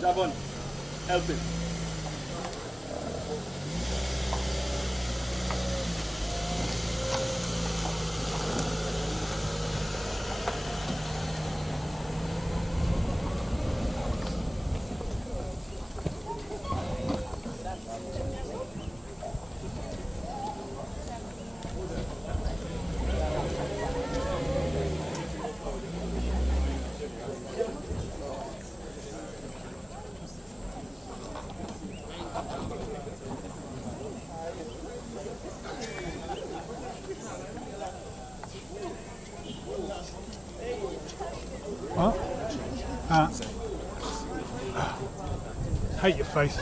Javon, help him. What? Hate your face.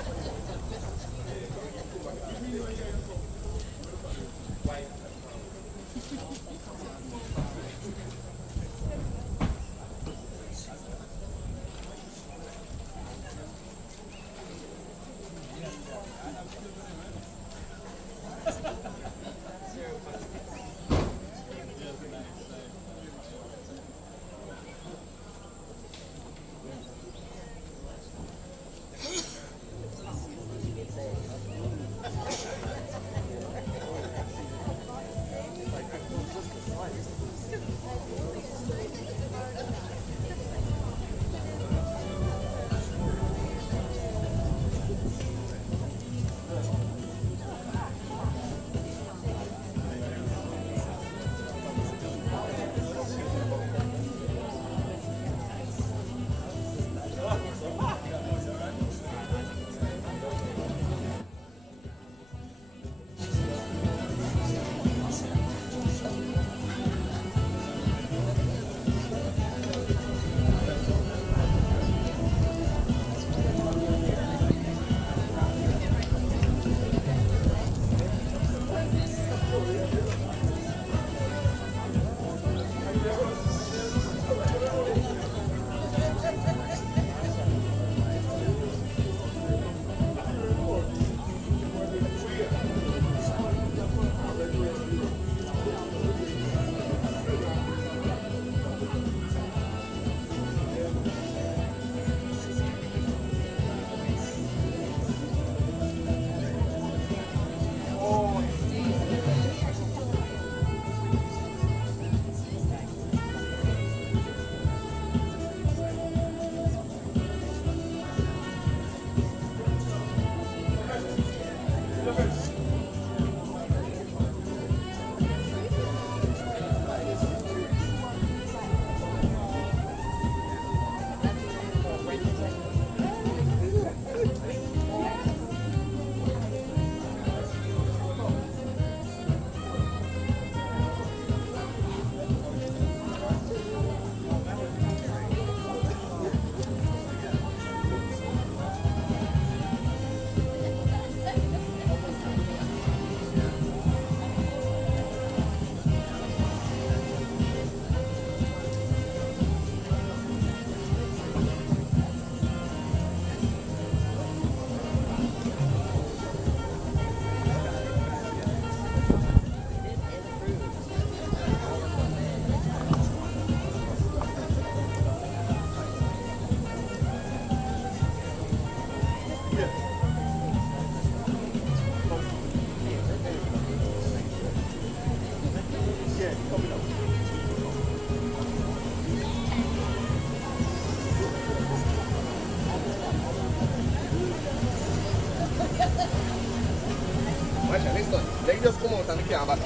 They just come out and they can't back.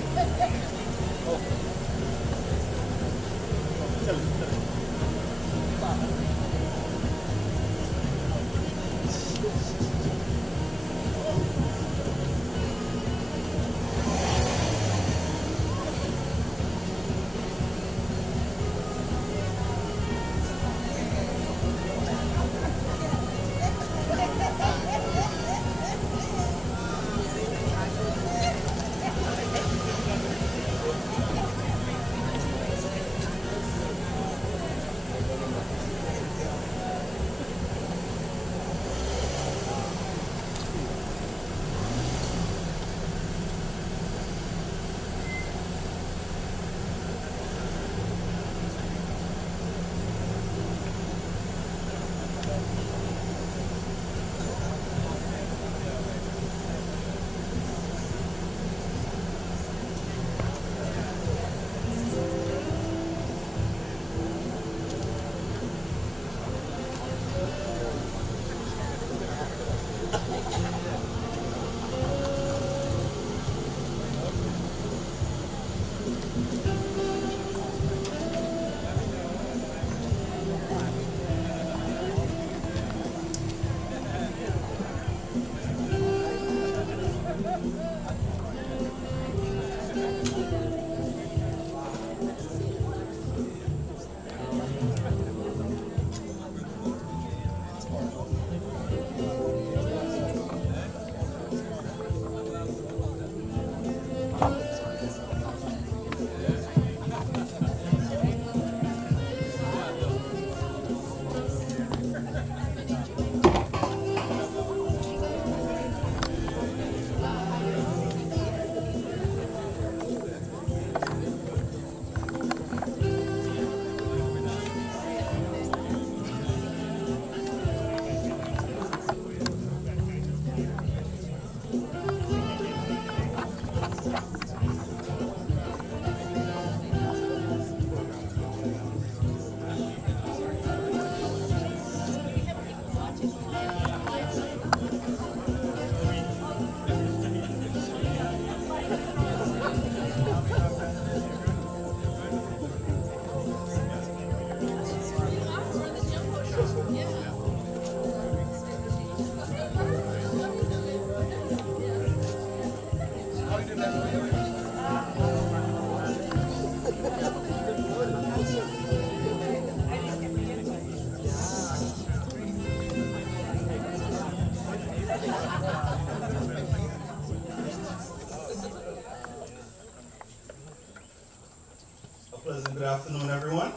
Pleasant good afternoon, everyone.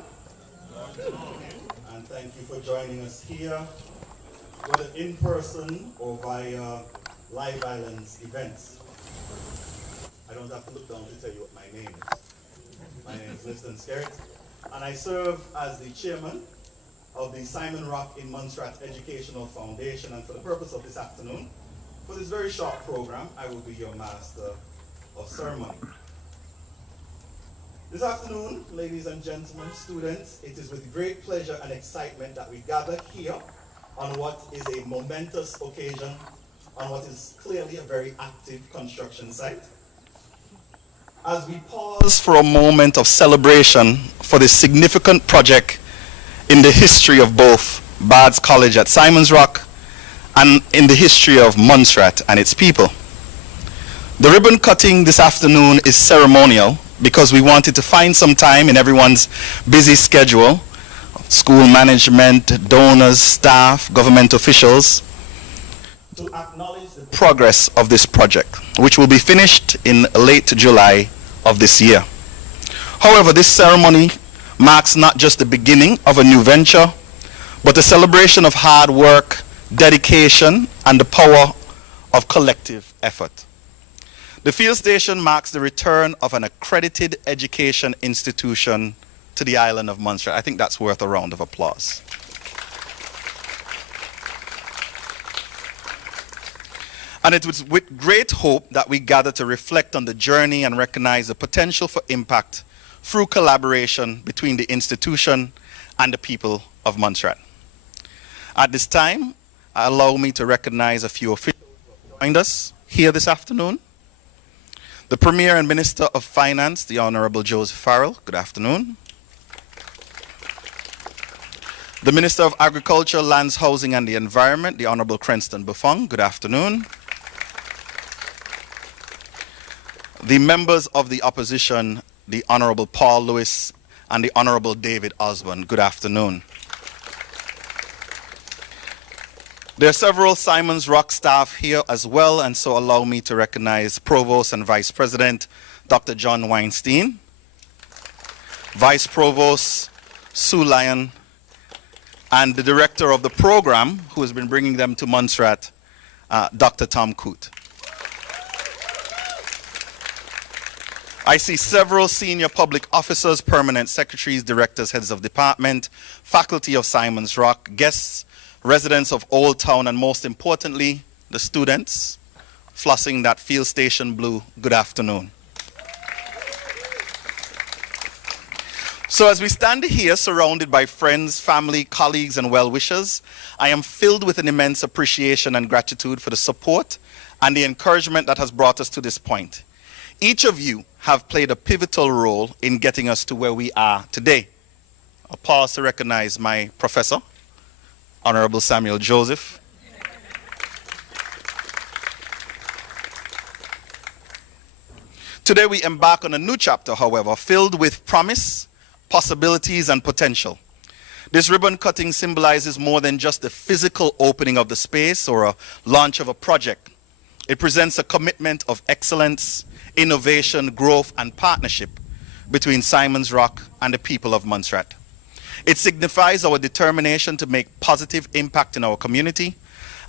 And thank you for joining us here, whether in person or via Live Islands events. I don't have to look down to tell you what my name is. My name is Liston Skerritt, and I serve as the chairman of the Simon Rock in Montserrat Educational Foundation. And for the purpose of this afternoon, for this very short program, I will be your master of ceremony. This afternoon, ladies and gentlemen, students, it is with great pleasure and excitement that we gather here on what is a momentous occasion, on what is clearly a very active construction site. As we pause for a moment of celebration for this significant project in the history of both Bard's College at Simon's Rock and in the history of Montserrat and its people. The ribbon cutting this afternoon is ceremonial because we wanted to find some time in everyone's busy schedule, school management, donors, staff, government officials, to acknowledge the progress of this project, which will be finished in late July of this year. However, this ceremony marks not just the beginning of a new venture, but a celebration of hard work, dedication, and the power of collective effort. The field station marks the return of an accredited education institution to the island of Montserrat. I think that's worth a round of applause. And it was with great hope that we gather to reflect on the journey and recognize the potential for impact through collaboration between the institution and the people of Montserrat. At this time, allow me to recognize a few officials who have joined us here this afternoon. The Premier and Minister of Finance, the Honorable Joseph Farrell, good afternoon. The Minister of Agriculture, Lands, Housing and the Environment, the Honorable Cranston Buffon, good afternoon. The members of the opposition, the Honorable Paul Lewis and the Honorable David Osborne, good afternoon. There are several Simon's Rock staff here as well, and so allow me to recognize Provost and Vice President Dr. John Weinstein, Vice Provost Sue Lyon, and the Director of the program, who has been bringing them to Montserrat, Dr. Tom Coot. I see several senior public officers, permanent secretaries, directors, heads of department, faculty of Simon's Rock, guests, residents of Old Town, and most importantly, the students flossing that field station blue. Good afternoon. So as we stand here surrounded by friends, family, colleagues, and well-wishers, I am filled with an immense appreciation and gratitude for the support and the encouragement that has brought us to this point. Each of you have played a pivotal role in getting us to where we are today. I'll pause to recognize my professor, Honorable Samuel Joseph. Today we embark on a new chapter, however, filled with promise, possibilities, and potential. This ribbon cutting symbolizes more than just the physical opening of the space or a launch of a project. It presents a commitment of excellence, innovation, growth, and partnership between Simon's Rock and the people of Montserrat. It signifies our determination to make positive impact in our community,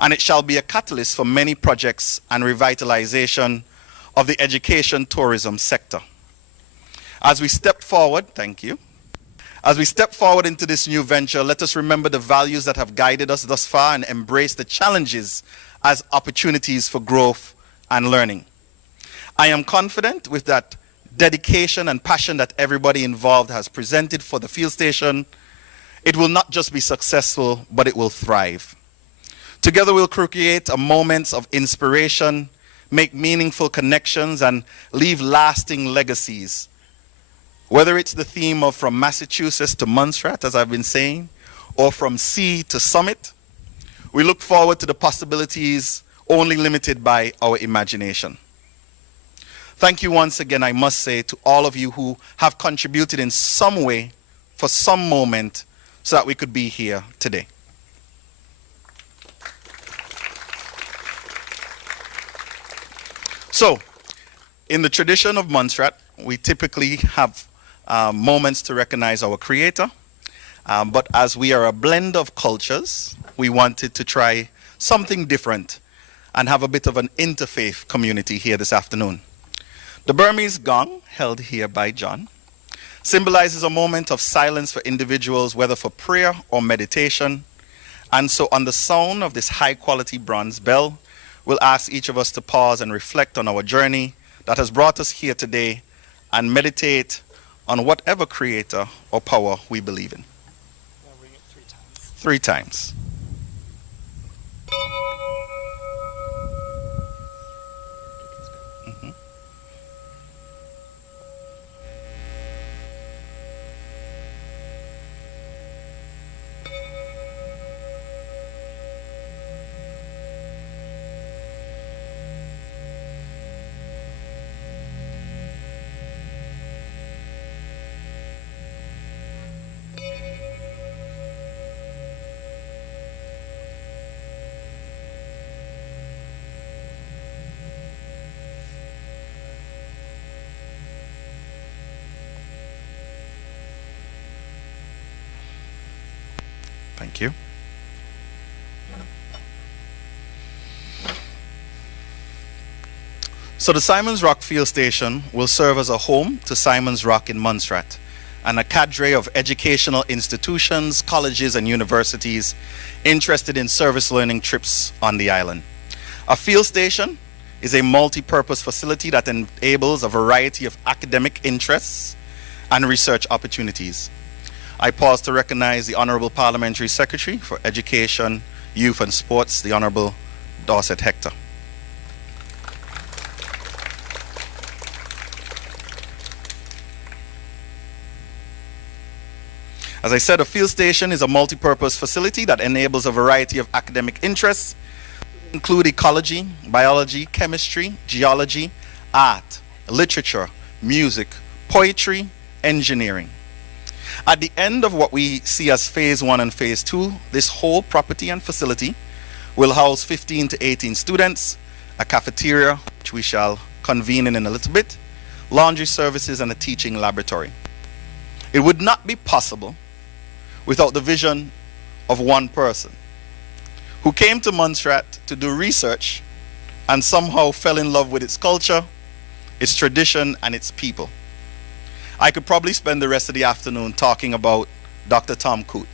and it shall be a catalyst for many projects and revitalization of the education tourism sector. As we step forward, thank you. As we step forward into this new venture, let us remember the values that have guided us thus far and embrace the challenges as opportunities for growth and learning. I am confident with that dedication and passion that everybody involved has presented for the field station, it will not just be successful, but it will thrive. Together we'll create a moment of inspiration, make meaningful connections, and leave lasting legacies. Whether it's the theme of from Massachusetts to Montserrat, as I've been saying, or from sea to summit, we look forward to the possibilities only limited by our imagination. Thank you once again, I must say, to all of you who have contributed in some way for some moment so that we could be here today. So, in the tradition of Montserrat, we typically have moments to recognize our creator, but as we are a blend of cultures, we wanted to try something different and have a bit of an interfaith community here this afternoon. The Burmese gong, held here by John, symbolizes a moment of silence for individuals, whether for prayer or meditation, and so on the sound of this high-quality bronze bell, we'll ask each of us to pause and reflect on our journey that has brought us here today and meditate on whatever creator or power we believe in. I'll ring it 3 times. 3 times. Thank you. So the Simon's Rock Field Station will serve as a home to Simon's Rock in Montserrat and a cadre of educational institutions, colleges, and universities interested in service learning trips on the island. A field station is a multi-purpose facility that enables a variety of academic interests and research opportunities. I pause to recognize the Honorable Parliamentary Secretary for Education, Youth and Sports, the Honorable Dorset Hector. As I said, a field station is a multi-purpose facility that enables a variety of academic interests, include ecology, biology, chemistry, geology, art, literature, music, poetry, engineering. At the end of what we see as phase 1 and phase 2, this whole property and facility will house 15 to 18 students, a cafeteria, which we shall convene in a little bit, laundry services, and a teaching laboratory. It would not be possible without the vision of one person who came to Montserrat to do research and somehow fell in love with its culture, its tradition, and its people. I could probably spend the rest of the afternoon talking about Dr. Tom Coot.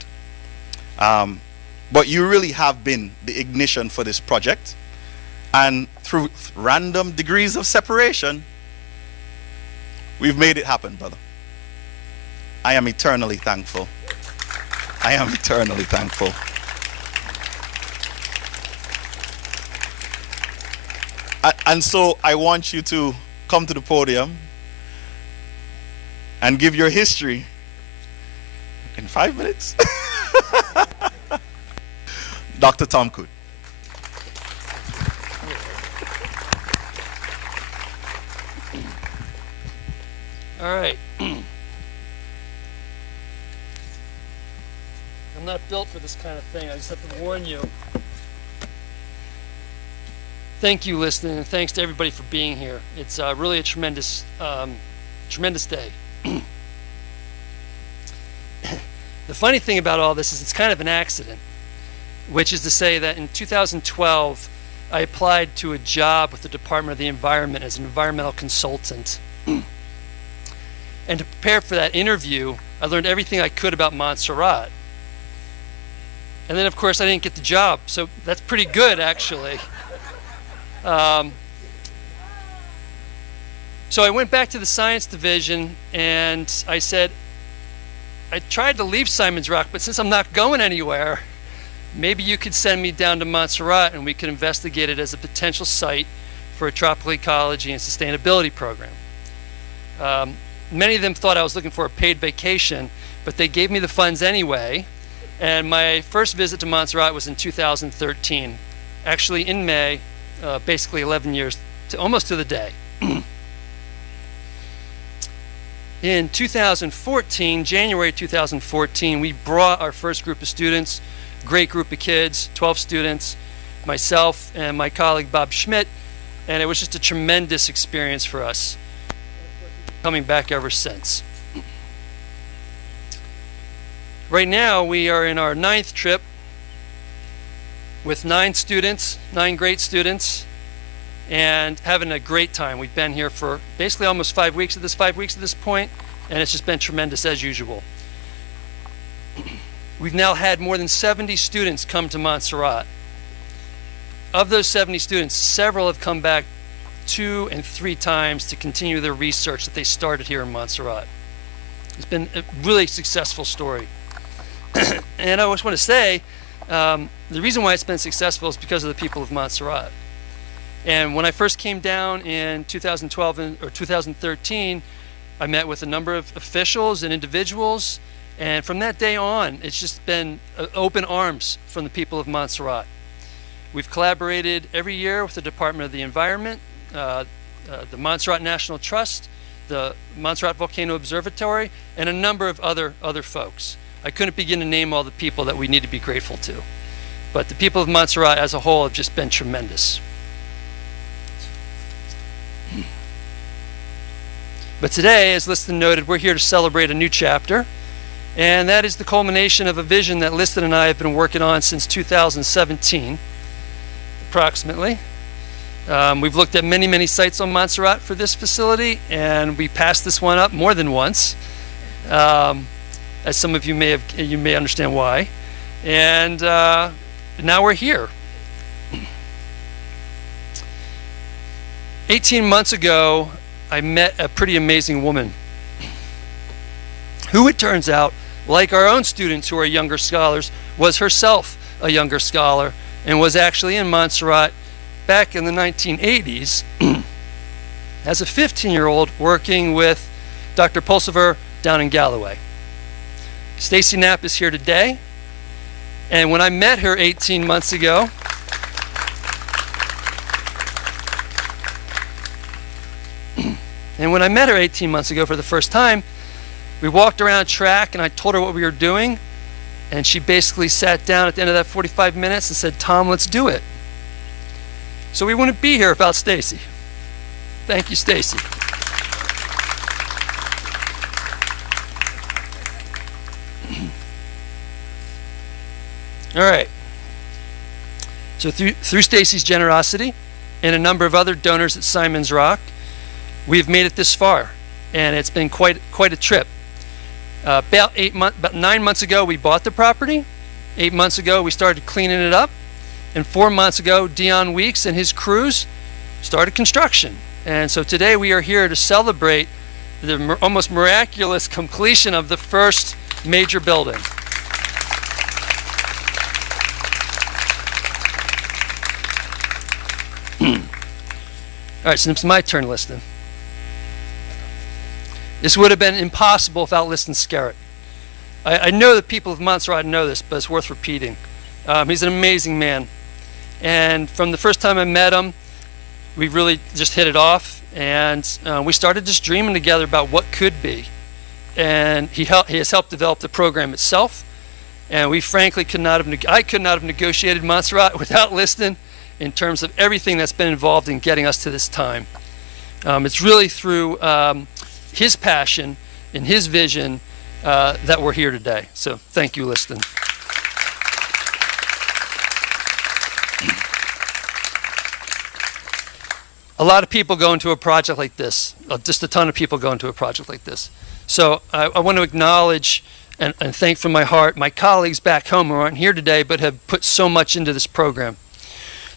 But you really have been the ignition for this project. And through random degrees of separation, we've made it happen, brother. I am eternally thankful. I am eternally thankful. And so I want you to come to the podium and give your history in 5 minutes. Dr. Tom Coot. All right. I'm not built for this kind of thing. I just have to warn you. Thank you, listening, and thanks to everybody for being here. It's really a tremendous day. The funny thing about all this is it's kind of an accident, which is to say that in 2012, I applied to a job with the Department of the Environment as an environmental consultant. And to prepare for that interview, I learned everything I could about Montserrat. And then, of course, I didn't get the job, so that's pretty good, actually. So I went back to the science division, and I said, I tried to leave Simon's Rock, but since I'm not going anywhere, maybe you could send me down to Montserrat, and we could investigate it as a potential site for a tropical ecology and sustainability program. Many of them thought I was looking for a paid vacation, but they gave me the funds anyway. And my first visit to Montserrat was in 2013, actually in May, basically 11 years, almost to the day. In 2014, January 2014, we brought our first group of students, great group of kids, 12 students, myself and my colleague Bob Schmidt, and it was just a tremendous experience for us. Coming back ever since. Right now, we are in our 9th trip with 9 students, 9 great students, and having a great time. We've been here for basically almost 5 weeks at this point, and it's just been tremendous as usual. We've now had more than 70 students come to Montserrat. Of those 70 students, several have come back 2 and 3 times to continue their research that they started here in Montserrat. It's been a really successful story. And I just want to say, the reason why it's been successful is because of the people of Montserrat. And when I first came down in 2012 or 2013, I met with a number of officials and individuals, and from that day on, it's just been open arms from the people of Montserrat. We've collaborated every year with the Department of the Environment, the Montserrat National Trust, the Montserrat Volcano Observatory, and a number of other folks. I couldn't begin to name all the people that we need to be grateful to. But the people of Montserrat as a whole have just been tremendous. But today, as Liston noted, we're here to celebrate a new chapter, and that is the culmination of a vision that Liston and I have been working on since 2017, approximately. We've looked at many sites on Montserrat for this facility, and we passed this one up more than once, as some of you may understand why. And now we're here. 18 months ago, I met a pretty amazing woman who, it turns out, like our own students who are younger scholars, was herself a younger scholar and was actually in Montserrat back in the 1980s as a 15-year-old working with Dr. Pulsiver down in Galloway. Stacy Knapp is here today, and when I met her 18 months ago, for the first time, we walked around track and I told her what we were doing, and she basically sat down at the end of that 45 minutes and said, "Tom, let's do it." So we wouldn't be here without Stacy. Thank you, Stacy. All right. So through Stacy's generosity and a number of other donors at Simon's Rock, we've made it this far, and it's been quite a trip. About 9 months ago, we bought the property. 8 months ago, we started cleaning it up. And 4 months ago, Dion Weeks and his crews started construction. And so today we are here to celebrate the almost miraculous completion of the first major building. All right, so it's my turn, Liston. This would have been impossible without Liston Scarrett. I know the people of Montserrat know this, but it's worth repeating. He's an amazing man. And from the first time I met him, we really just hit it off. And we started just dreaming together about what could be. And he has helped develop the program itself. And we frankly I could not have negotiated Montserrat without Liston in terms of everything that's been involved in getting us to this time. It's really through his passion and his vision that we're here today. So thank you, Liston. A lot of people go into a project like this, just a ton of people go into a project like this. So I want to acknowledge and thank from my heart my colleagues back home who aren't here today but have put so much into this program.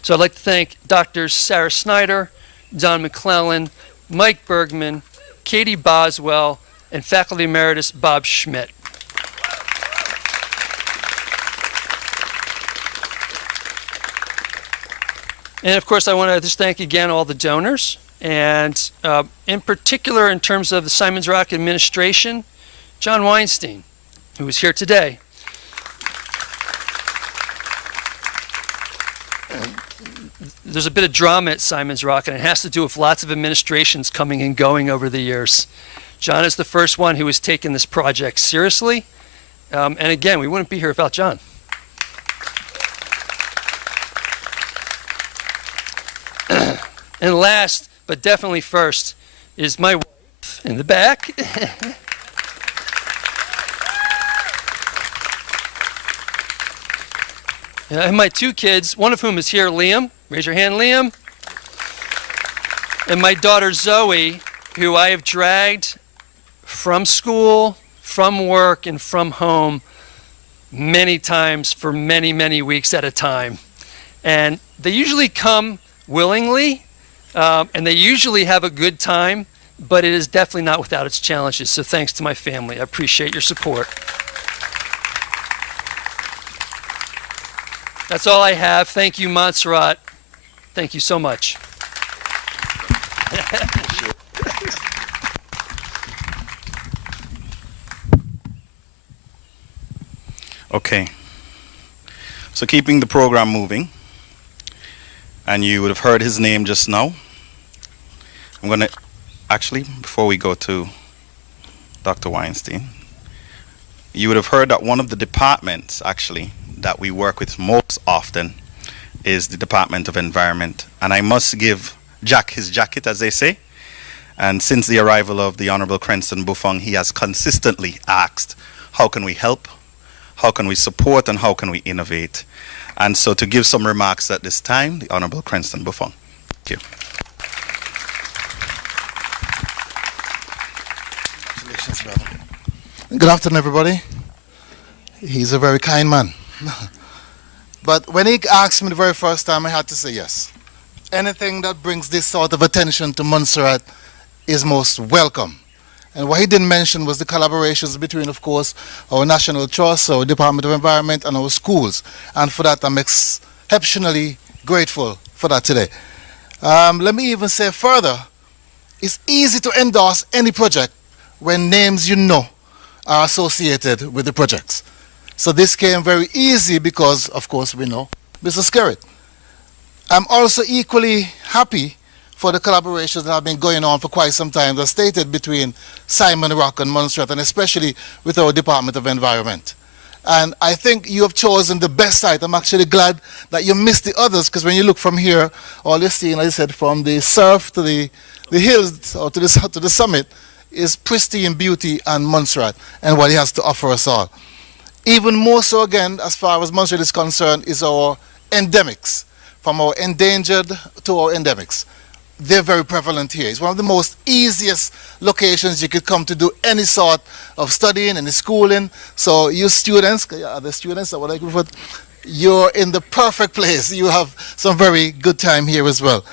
So I'd like to thank Drs. Sarah Snyder, Don McClellan, Mike Bergman, Katie Boswell, and Faculty Emeritus Bob Schmidt. And of course, I want to just thank again all the donors, and in particular, in terms of the Simons Rock administration, John Weinstein, who is here today. There's a bit of drama at Simons Rock, and it has to do with lots of administrations coming and going over the years. John is the first one who has taken this project seriously, and again, we wouldn't be here without John. And last, but definitely first, is my wife in the back. And I have my two kids, one of whom is here, Liam. Raise your hand, Liam. And my daughter, Zoe, who I have dragged from school, from work, and from home many times for many, many weeks at a time. And they usually come willingly, and they usually have a good time, but it is definitely not without its challenges. So thanks to my family. I appreciate your support. That's all I have. Thank you, Montserrat. Thank you so much. Okay. So keeping the program moving, and you would have heard his name just now. I'm going to, actually, before we go to Dr. Weinstein, you would have heard that one of the departments, actually, that we work with most often is the Department of Environment. And I must give Jack his jacket, as they say. And since the arrival of the Honorable Cranston Buffon, he has consistently asked, how can we help? How can we support? And how can we innovate? And so to give some remarks at this time, the Honorable Cranston Buffon. Thank you. Congratulations, brother. Good afternoon, everybody. He's a very kind man. But when he asked me the very first time, I had to say yes. Anything that brings this sort of attention to Montserrat is most welcome. And what he didn't mention was the collaborations between, of course, our National Trust, our Department of Environment, and our schools. And for that, I'm exceptionally grateful for that today. Let me even say further, it's easy to endorse any project when names you know are associated with the projects. So this came very easy because, of course, we know Mr. Scarrett. I'm also equally happy for the collaborations that have been going on for quite some time, as stated, between Simon Rock and Montserrat, and especially with our Department of Environment. And I think you have chosen the best site. I'm actually glad that you missed the others, because when you look from here, all you're seeing, as I said, from the surf to the hills or to the summit is pristine beauty and Montserrat and what it has to offer us all. Even more so, again, as far as Montserrat is concerned, is our endemics, from our endangered to our endemics. They're very prevalent here. It's one of the most easiest locations you could come to do any sort of studying, any schooling. So you students, are the students, or what I refer to, you're in the perfect place. You have some very good time here as well.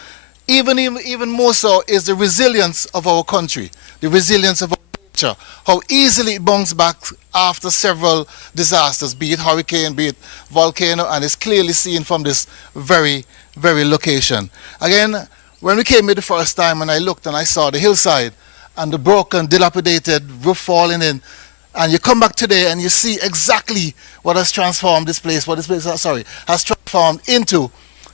even more so is the resilience of our country, the resilience of our nature, how easily it bounces back after several disasters, be it hurricane, be it volcano, and it's clearly seen from this very, very location. Again, when we came here the first time and I looked and I saw the hillside and the broken, dilapidated roof falling in, and you come back today and you see exactly what has transformed this place, has transformed into.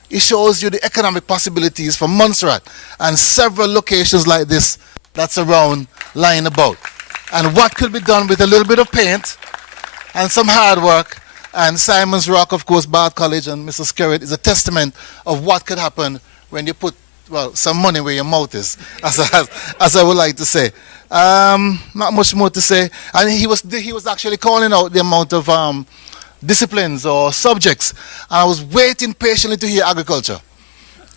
It shows you the economic possibilities for Montserrat and several locations like this that's around lying about. And what could be done with a little bit of paint and some hard work. And Simon's Rock, of course, Bard College and Mr. Skerritt is a testament of what could happen when you put, well, some money where your mouth is, as I would like to say. Not much more to say. And he was actually calling out the amount of disciplines or subjects. And I was waiting patiently to hear agriculture.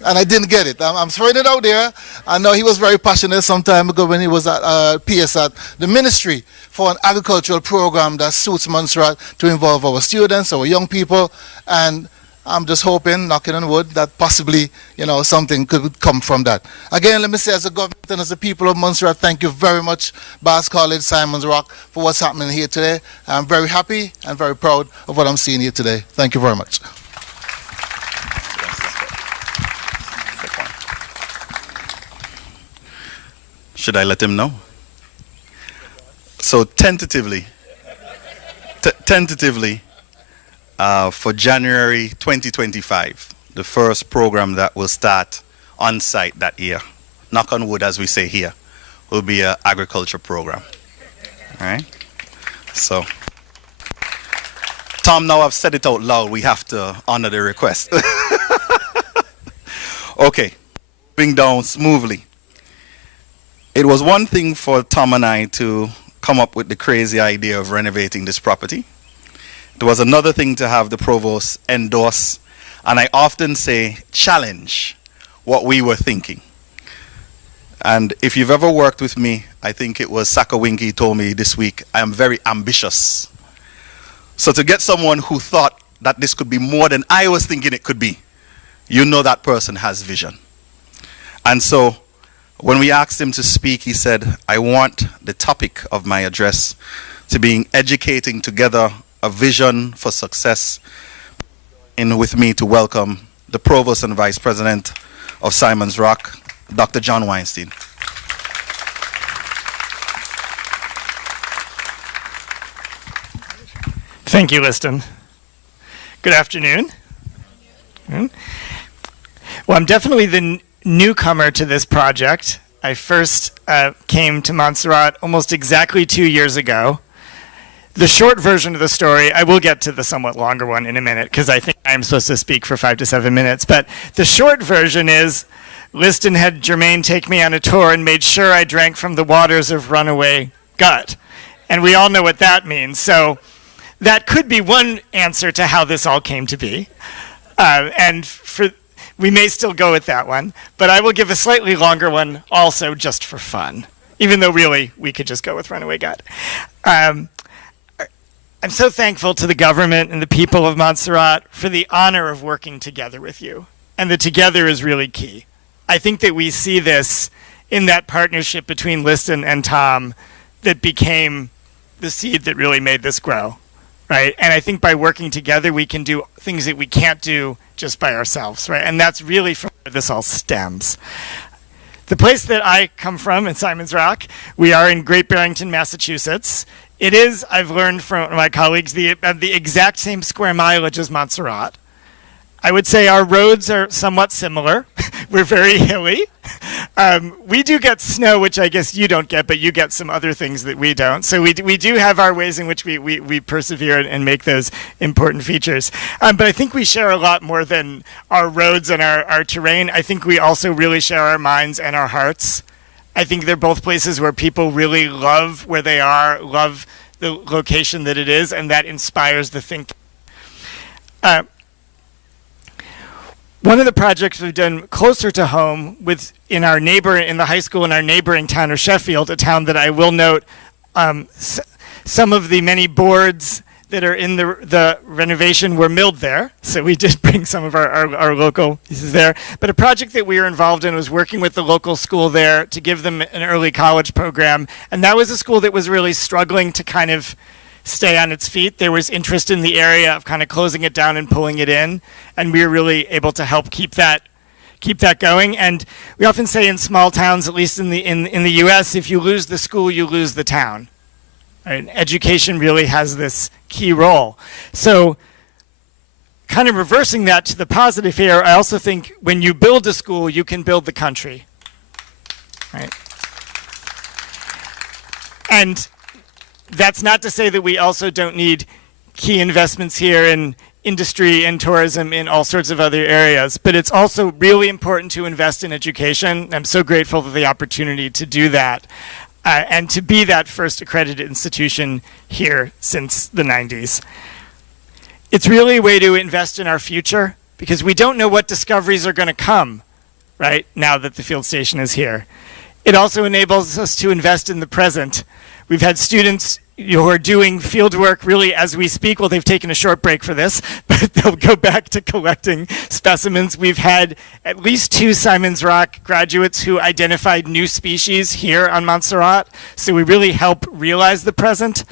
And I didn't get it. I'm throwing it out there. I know he was very passionate some time ago when he was at PS at the Ministry for an agricultural program that suits Montserrat to involve our students, our young people. And I'm just hoping, knocking on wood, that possibly, something could come from that. Again, let me say, as a government and as a people of Montserrat, thank you very much, Bard College, Simon's Rock, for what's happening here today. I'm very happy and very proud of what I'm seeing here today. Thank you very much. Should I let him know? So tentatively, for January 2025, the first program that will start on site that year, knock on wood as we say here, will be an agriculture program. All right? So, Tom, now I've said it out loud, we have to honor the request. Okay, moving down smoothly. It was one thing for Tom and I to come up with the crazy idea of renovating this property. It was another thing to have the Provost endorse, and I often say challenge what we were thinking. And if you've ever worked with me, I think it was Sakawinki told me this week, I am very ambitious. So to get someone who thought that this could be more than I was thinking it could be, you know that person has vision. And so when we asked him to speak, he said, I want the topic of my address to be educating together a vision for success. In with me to welcome the Provost and Vice President of Simon's Rock, Dr. John Weinstein. Thank you, Liston. Good afternoon. Well, I'm definitely the newcomer to this project. I first came to Montserrat almost exactly 2 years ago. The short version of the story, I will get to the somewhat longer one in a minute because I think I'm supposed to speak for 5 to 7 minutes. But the short version is Liston had Jermaine take me on a tour and made sure I drank from the waters of runaway gut. And we all know what that means. So that could be one answer to how this all came to be. We may still go with that one, but I will give a slightly longer one also just for fun, even though really we could just go with runaway gut. I'm so thankful to the government and the people of Montserrat for the honor of working together with you. And the together is really key. I think that we see this in that partnership between Liston and Tom that became the seed that really made this grow, right? And I think by working together, we can do things that we can't do just by ourselves, right? And that's really from where this all stems. The place that I come from in Simon's Rock, we are in Great Barrington, Massachusetts. It is, I've learned from my colleagues, the exact same square mileage as Montserrat. I would say our roads are somewhat similar. We're very hilly. We do get snow, which I guess you don't get, but you get some other things that we don't. So we do have our ways in which we persevere and make those important features. But I think we share a lot more than our roads and our terrain. I think we also really share our minds and our hearts. I think they're both places where people really love where they are, love the location that it is, and that inspires the thinking. One of the projects we've done closer to home in the high school in our neighboring town of Sheffield, a town that I will note some of the many boards that are in the renovation were milled there. So we did bring some of our local pieces there. But a project that we were involved in was working with the local school there to give them an early college program. And that was a school that was really struggling to kind of stay on its feet. There was interest in the area of kind of closing it down and pulling it in. And we were really able to help keep that going. And we often say in small towns, at least in the US, if you lose the school, you lose the town. Right? Education really has this key role. So kind of reversing that to the positive here, I also think when you build a school, you can build the country. Right? And that's not to say that we also don't need key investments here in industry and tourism in all sorts of other areas, but it's also really important to invest in education. I'm so grateful for the opportunity to do that and to be that first accredited institution here since the 90s. It's really a way to invest in our future because we don't know what discoveries are going to come, right, now that the field station is here. It also enables us to invest in the present. We've had students who are doing field work really as we speak. Well, they've taken a short break for this, but they'll go back to collecting specimens. We've had at least 2 Simon's Rock graduates who identified new species here on Montserrat. So we really help realize the present.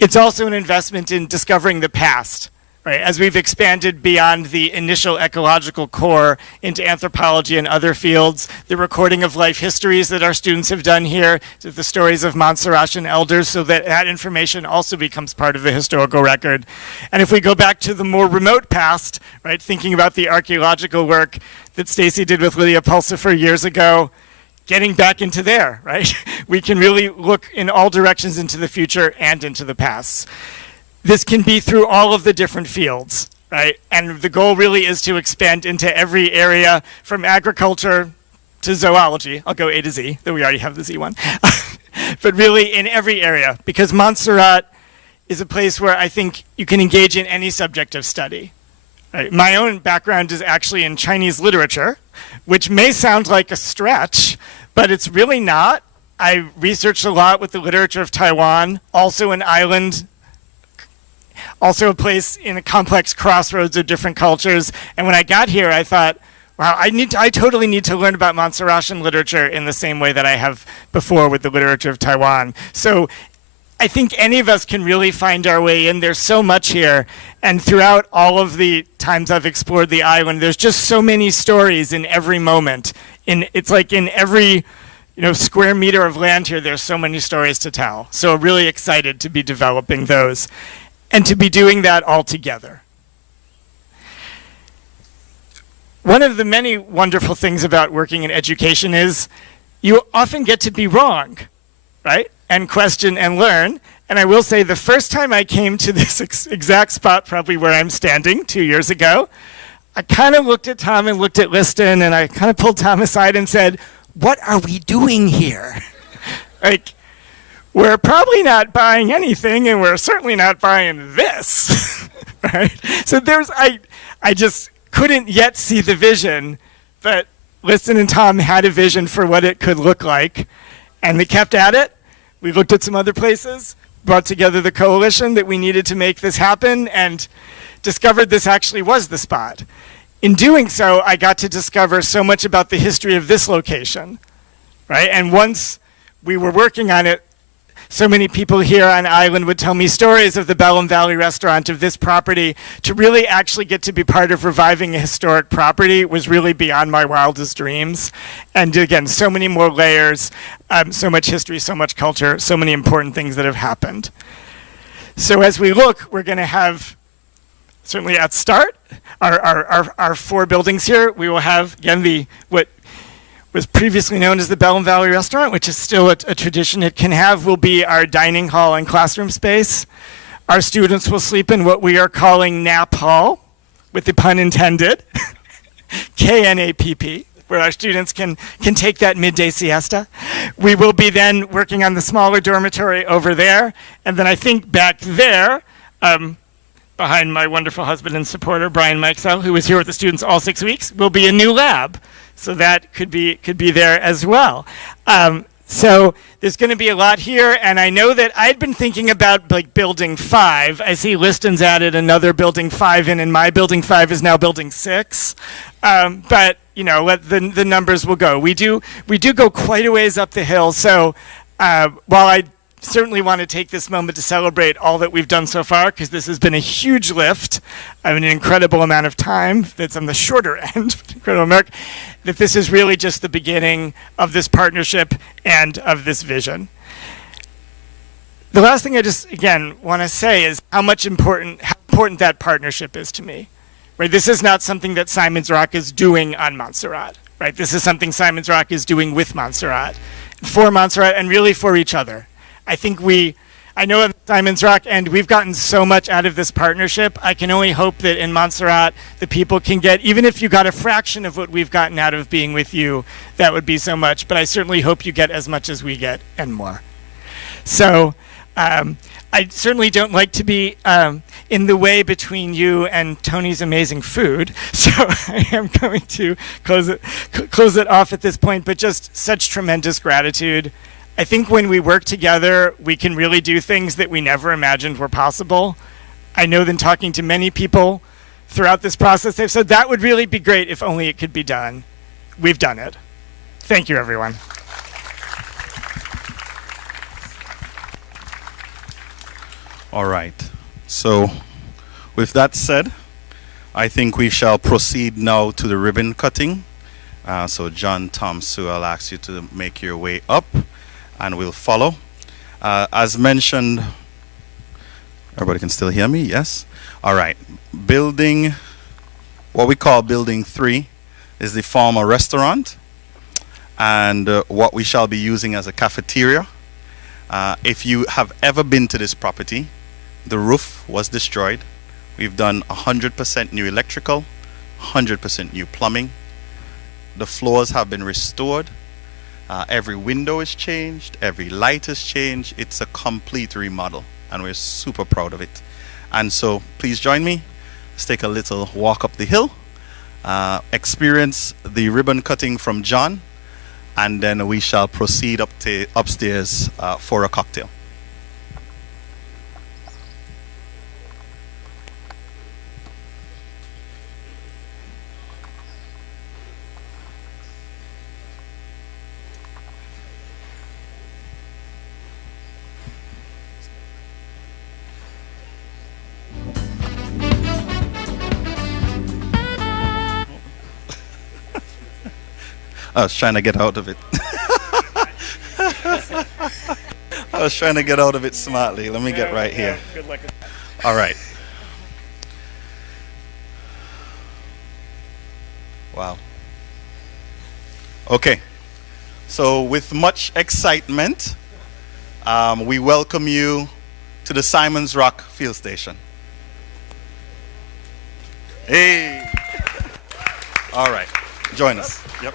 It's also an investment in discovering the past. Right, as we've expanded beyond the initial ecological core into anthropology and other fields, the recording of life histories that our students have done here, to the stories of Montserratian elders, so that that information also becomes part of the historical record. And if we go back to the more remote past, right, thinking about the archaeological work that Stacy did with Lydia Pulsifer years ago, getting back into there, right? We can really look in all directions into the future and into the past. This can be through all of the different fields, right? And the goal really is to expand into every area from agriculture to zoology. I'll go A to Z, though we already have the Z one. But really in every area, because Montserrat is a place where I think you can engage in any subject of study. Right? My own background is actually in Chinese literature, which may sound like a stretch, but it's really not. I researched a lot with the literature of Taiwan, also an island, also a place in a complex crossroads of different cultures. And when I got here, I thought, wow, I totally need to learn about Montserratian literature in the same way that I have before with the literature of Taiwan. So I think any of us can really find our way in. There's so much here. And throughout all of the times I've explored the island, there's just so many stories in every moment. It's like in every square meter of land here, there's so many stories to tell. So really excited to be developing those. And to be doing that all together. One of the many wonderful things about working in education is you often get to be wrong, right? And question and learn. And I will say the first time I came to this exact spot, probably where I'm standing 2 years ago, I kind of looked at Tom and looked at Liston, and I kind of pulled Tom aside and said, what are we doing here? Like, we're probably not buying anything, and we're certainly not buying this, right? So I just couldn't yet see the vision, but Liston and Tom had a vision for what it could look like, and they kept at it. We looked at some other places, brought together the coalition that we needed to make this happen, and discovered this actually was the spot. In doing so, I got to discover so much about the history of this location, right? And once we were working on it, so many people here on island would tell me stories of the Bellum Valley restaurant, of this property. To really actually get to be part of reviving a historic property was really beyond my wildest dreams. And again, so many more layers, so much history, so much culture, so many important things that have happened. So as we look, we're going to have, certainly at start, our 4 buildings here. We will have, again, what was previously known as the Bellum Valley Restaurant, which is still a tradition it can have, will be our dining hall and classroom space. Our students will sleep in what we are calling Nap Hall, with the pun intended, KNAPP, where our students can take that midday siesta. We will be then working on the smaller dormitory over there, and then I think back there, behind my wonderful husband and supporter, Brian Mikesell, who was here with the students all 6 weeks, will be a new lab. So that could be there as well. So there's going to be a lot here, and I know that I'd been thinking about like building 5. I see Liston's added another building 5 in, and my building 5 is now building 6. But you know, let the numbers will go. We do go quite a ways up the hill. So while I certainly want to take this moment to celebrate all that we've done so far, because this has been a huge lift, an incredible amount of time that's on the shorter end, incredible work, that this is really just the beginning of this partnership and of this vision. The last thing I just, again, want to say is how important that partnership is to me. Right? This is not something that Simon's Rock is doing on Montserrat. Right? This is something Simon's Rock is doing with Montserrat, for Montserrat, and really for each other. I know at Simon's Rock, and we've gotten so much out of this partnership. I can only hope that in Montserrat, the people can get, even if you got a fraction of what we've gotten out of being with you, that would be so much. But I certainly hope you get as much as we get and more. So I certainly don't like to be in the way between you and Tony's amazing food. So I am going to close it off at this point, but just such tremendous gratitude. I think when we work together, we can really do things that we never imagined were possible. I know that talking to many people throughout this process, they've said that would really be great if only it could be done. We've done it. Thank you, everyone. All right. So with that said, I think we shall proceed now to the ribbon cutting. So John, Tom, Sue, I'll ask you to make your way up, and we'll follow. As mentioned, everybody can still hear me? Yes? All right. What we call building 3 is the former restaurant, and what we shall be using as a cafeteria. If you have ever been to this property, the roof was destroyed. We've done 100% new electrical, 100% new plumbing. The floors have been restored. Every window is changed. Every light is changed. It's a complete remodel, and we're super proud of it. And so please join me. Let's take a little walk up the hill, experience the ribbon cutting from John, and then we shall proceed upstairs for a cocktail. I was trying to get out of it. I was trying to get out of it smartly. Let me get right here. Good luck. All right. Wow. Okay. So with much excitement, we welcome you to the Simon's Rock Field Station. Hey. All right. Join us. Yep.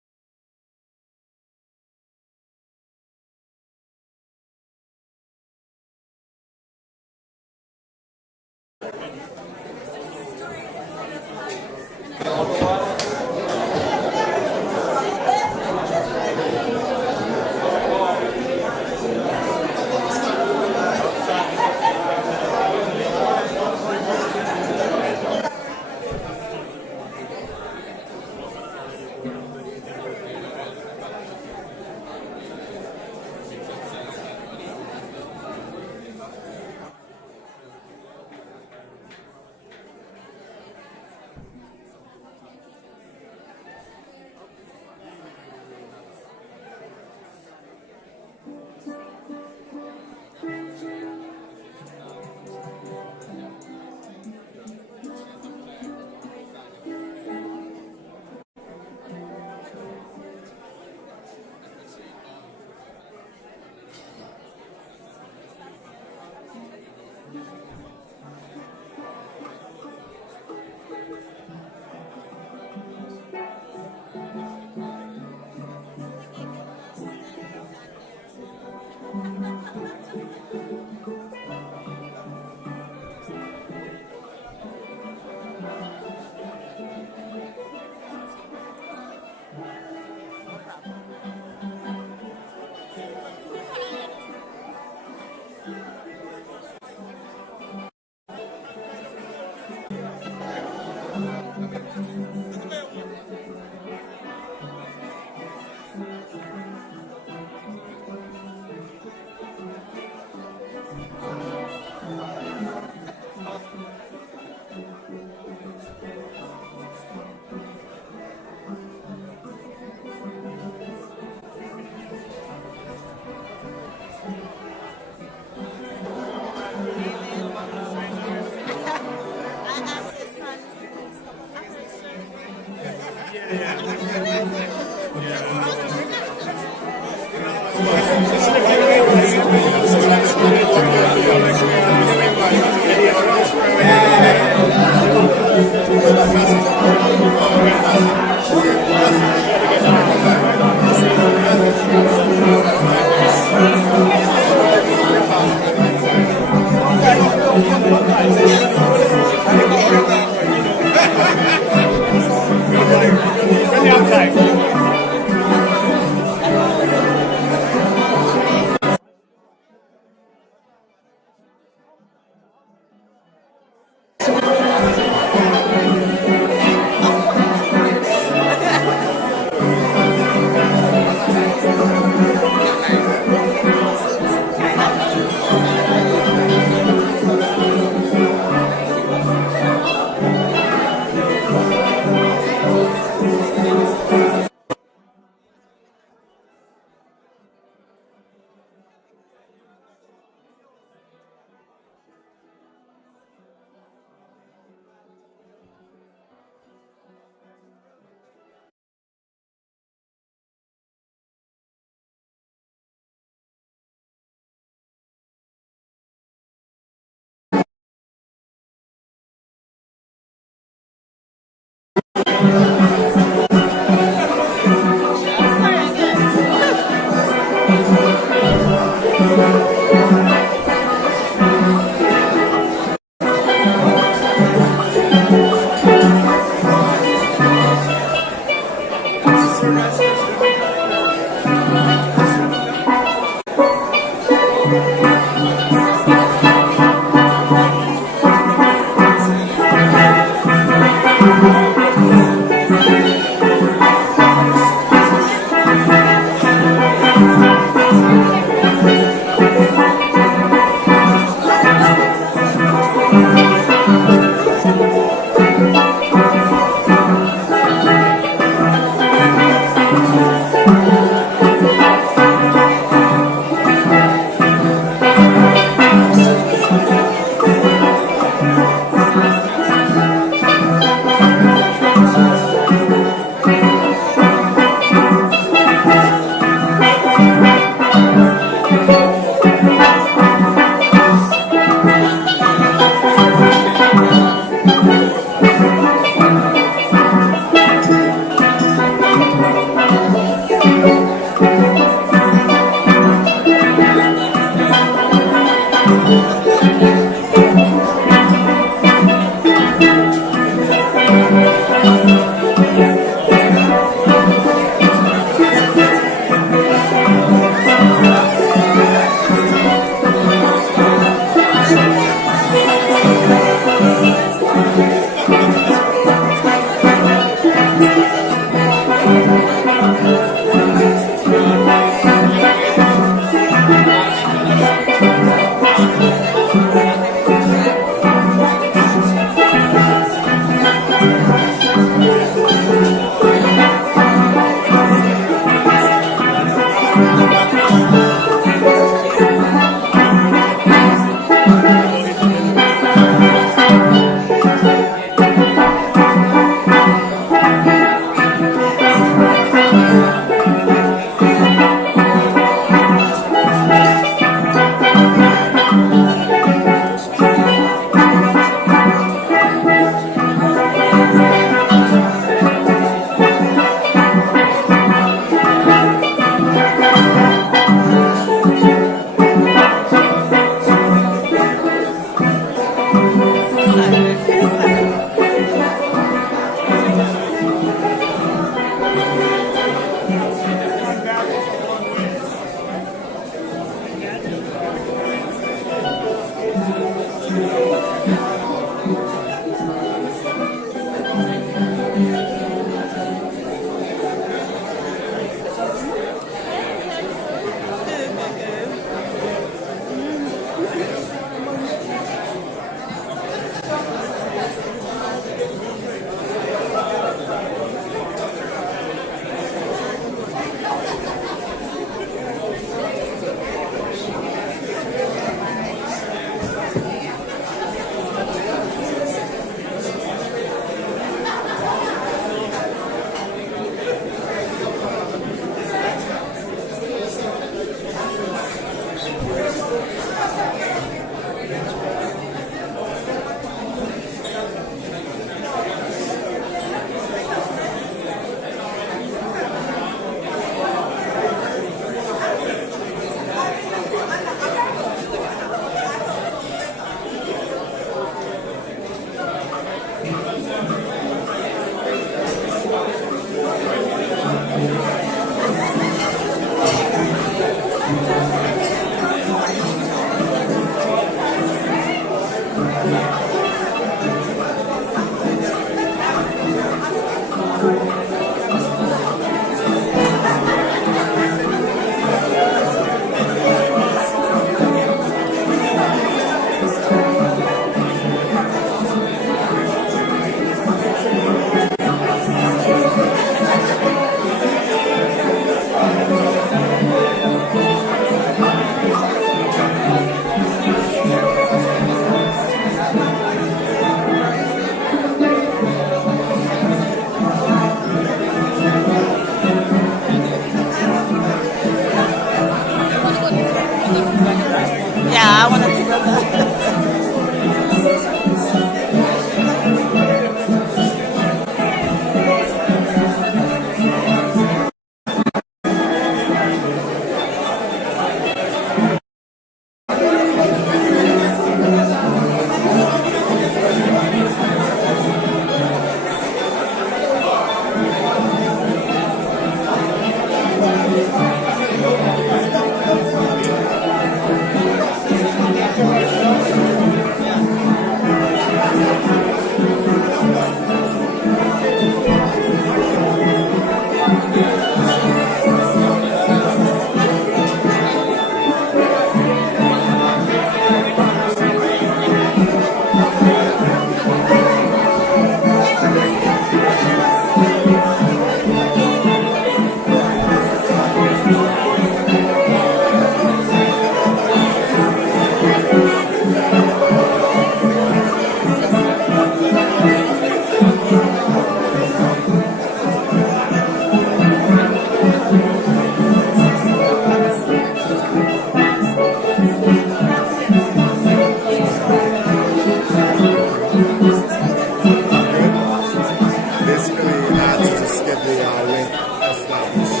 they are well established.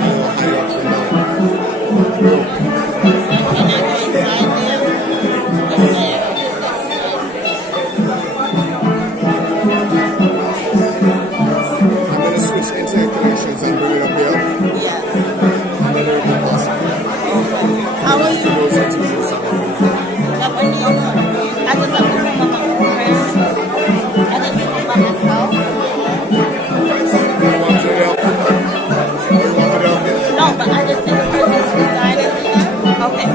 More high up and down. I'm going to switch into connections and bring it up here. And then it will be possible. How are you? Those are two things. I just have to remember I just remember myself. You want to help? You want me to help you? No, but I just think the person's decided here. Okay.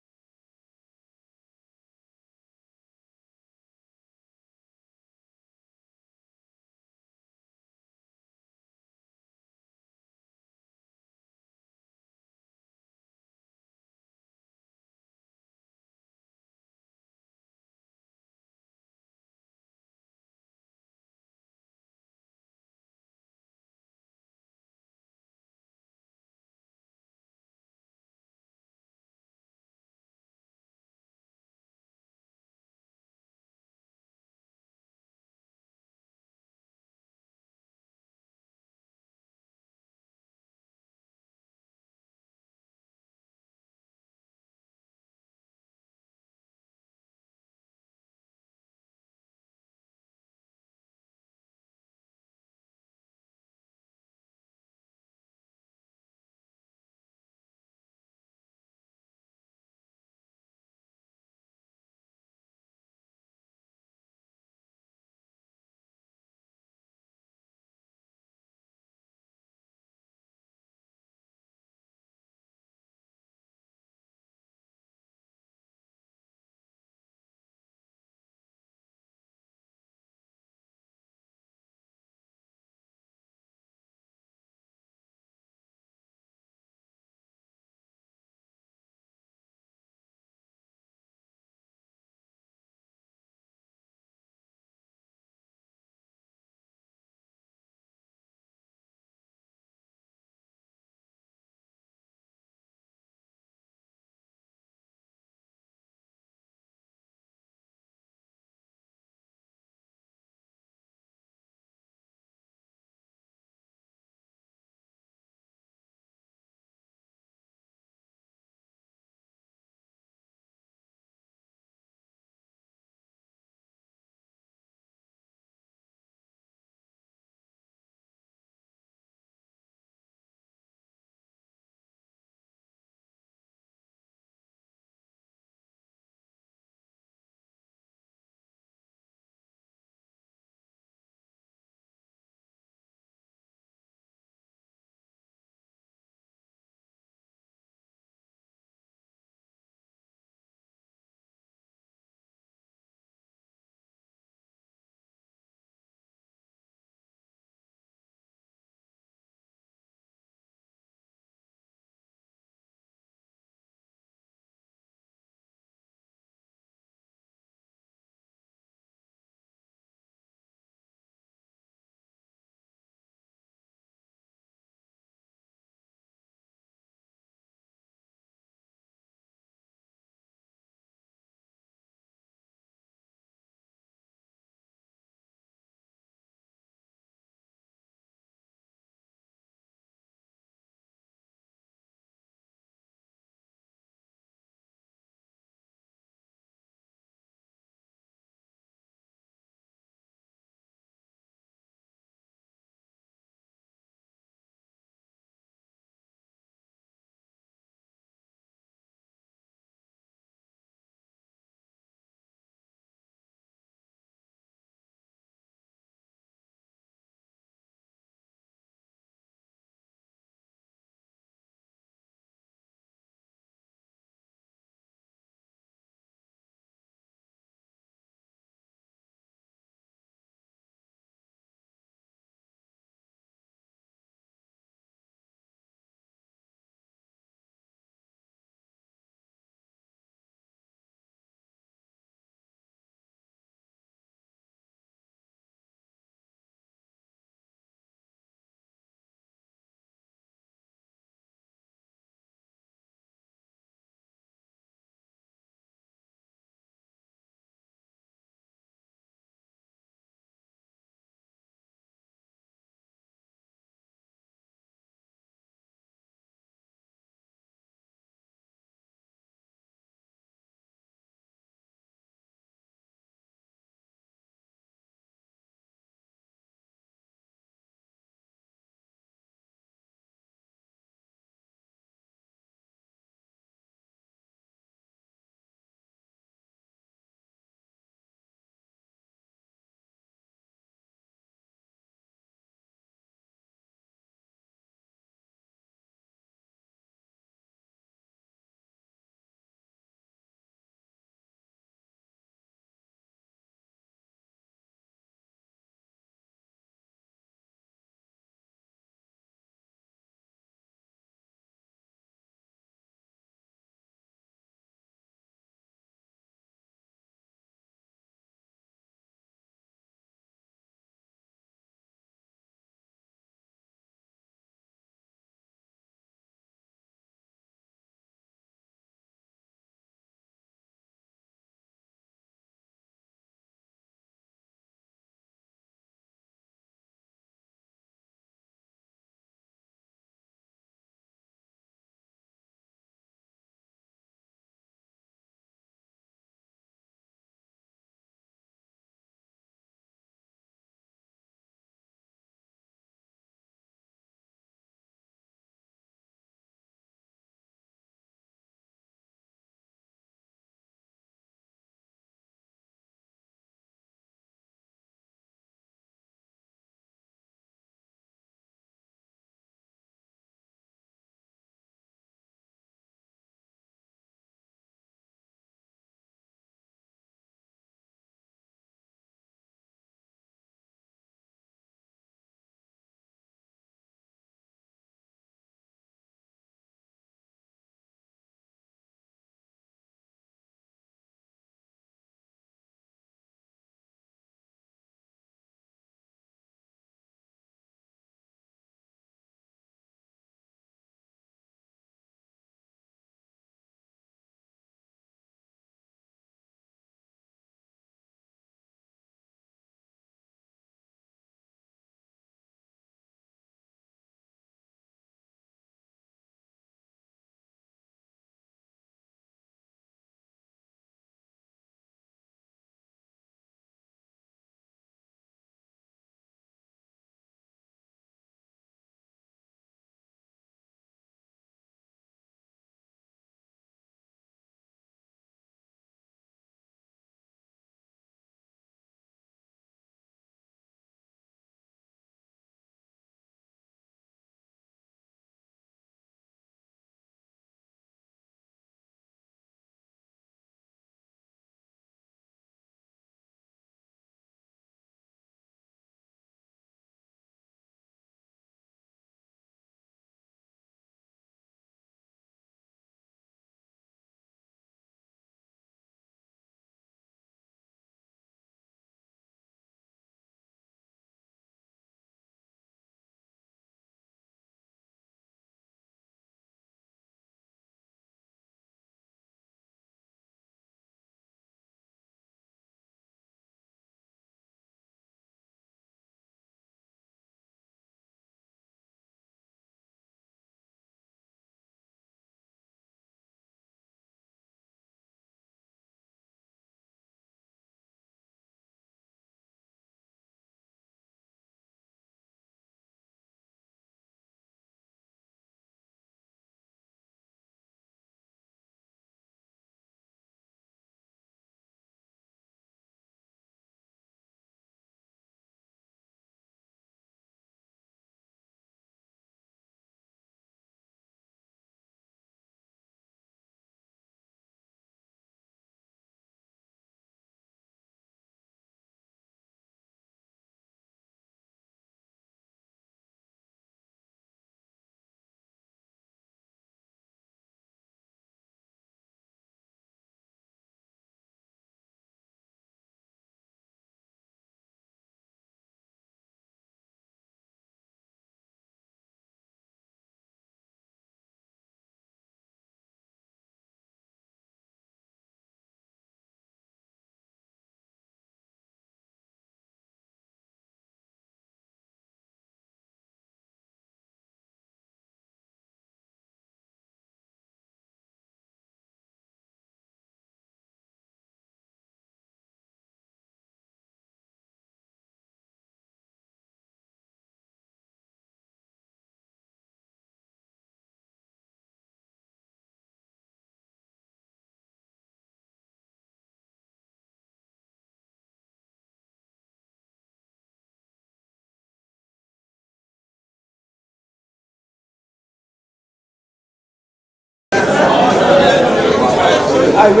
What do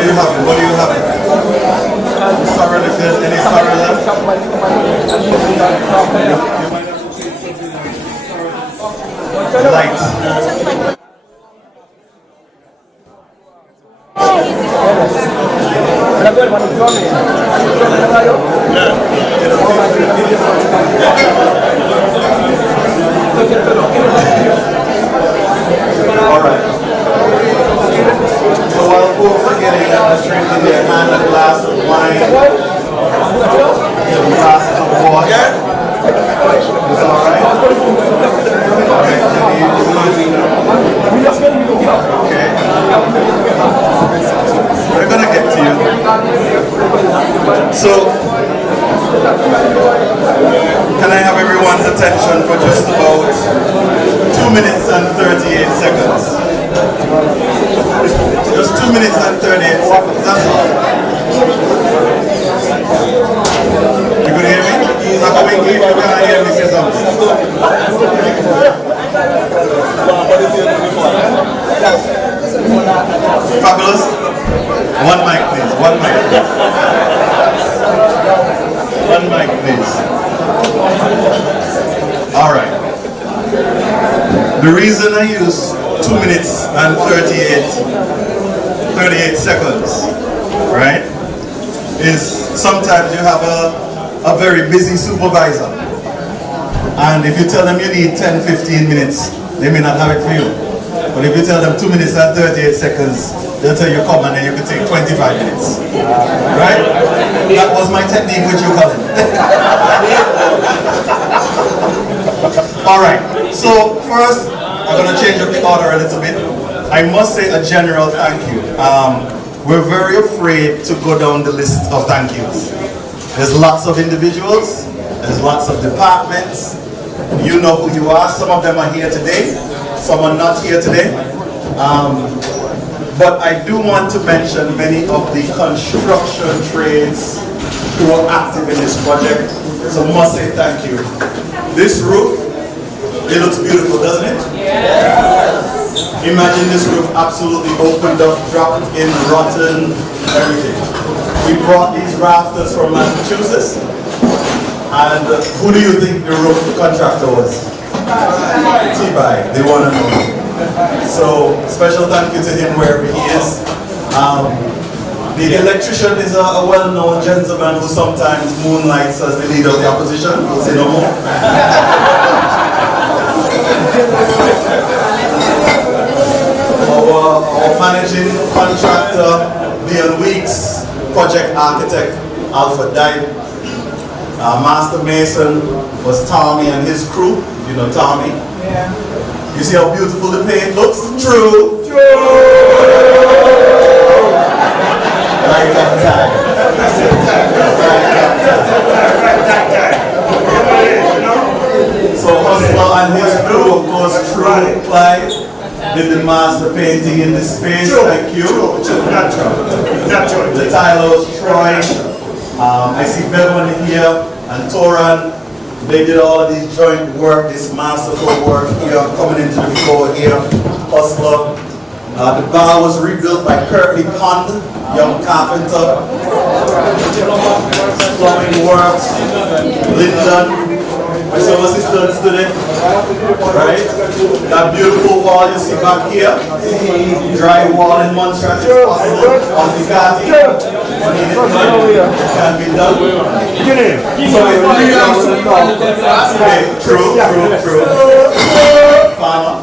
you have? What do you have? Sorry, if there's any sorry left. Light. All right. So while folks are getting drinking their hand a glass of wine, a glass of water, it's all right. Okay. We're gonna get to you. So, can I have everyone's attention for just about 2 minutes and 38 seconds? Just 2 minutes and 38 seconds, that's all. You could hear me? If you can't hear me, say something. Fabulous. One mic, please. One mic, please. One mic, please. All right. The reason I use 2 minutes and 38 seconds, right, is sometimes you have a very busy supervisor. And if you tell them you need 10-15 minutes, they may not have it for you. But if you tell them 2 minutes and 38 seconds, they'll tell you come and then you can take 25 minutes. Right? That was my technique with you, Colin. Alright, so first, I'm going to change up the order a little bit. I must say a general thank you. We're very afraid to go down the list of thank yous. There's lots of individuals, there's lots of departments. You know who you are. Some of them are here today, some are not here today. But I do want to mention many of the construction trades who are active in this project. So I must say thank you. This roof, it looks beautiful, doesn't it? Yes. Imagine this roof absolutely opened up, dropped in, rotten, everything. We brought these rafters from Massachusetts. And who do you think the roof contractor was? T-Buy, they want to know. So, special thank you to him wherever he is. The electrician is a well-known gentleman who sometimes moonlights as the leader of the opposition. We'll say no more. Our managing contractor, Leon Weeks, project architect, Alfred Dyke. Master Mason was Tommy and his crew. You know Tommy? Yeah. You see how beautiful the paint looks? True. Right on time. So Hustler and his crew, of course, True, Clyde, did the master painting in the space. Thank you. Not Troy. The Tylos, Troy. I see Bevan here and Toran. They did all of these joint work, this masterful work here, coming into the floor here. Hustler. The bar was rebuilt by Kirby Pond, young carpenter. Plumbing works, Lyndon. I saw my sister today, right? That beautiful wall you see back here, dry wall in Montserrat is possible on the Gati. It can be done. So true. Farmer,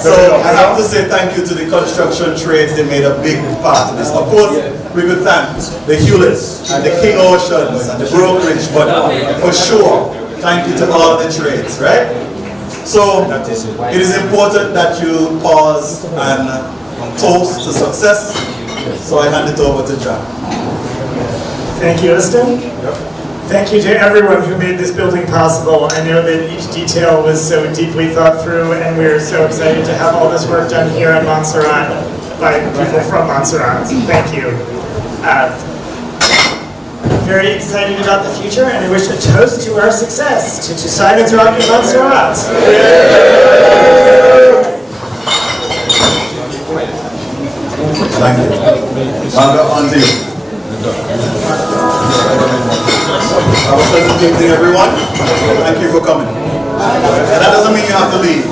So I have to say thank you to the construction trades. They made a big part of this. Of course, we could thank the Hewletts and the King Oceans and the brokerage, but for sure, thank you to all the trades, right? So it is important that you pause and toast to success. So I hand it over to John. Thank you, Eston. Thank you to everyone who made this building possible. I know that each detail was so deeply thought through, and we're so excited to have all this work done here in Montserrat by people from Montserrat. Thank you. very excited about the future, and I wish a toast to our success, to Simon's Rock and Montserrat. Thank you. Manga, on to you. Have a pleasant evening, everyone. Thank you for coming. That doesn't mean you have to leave.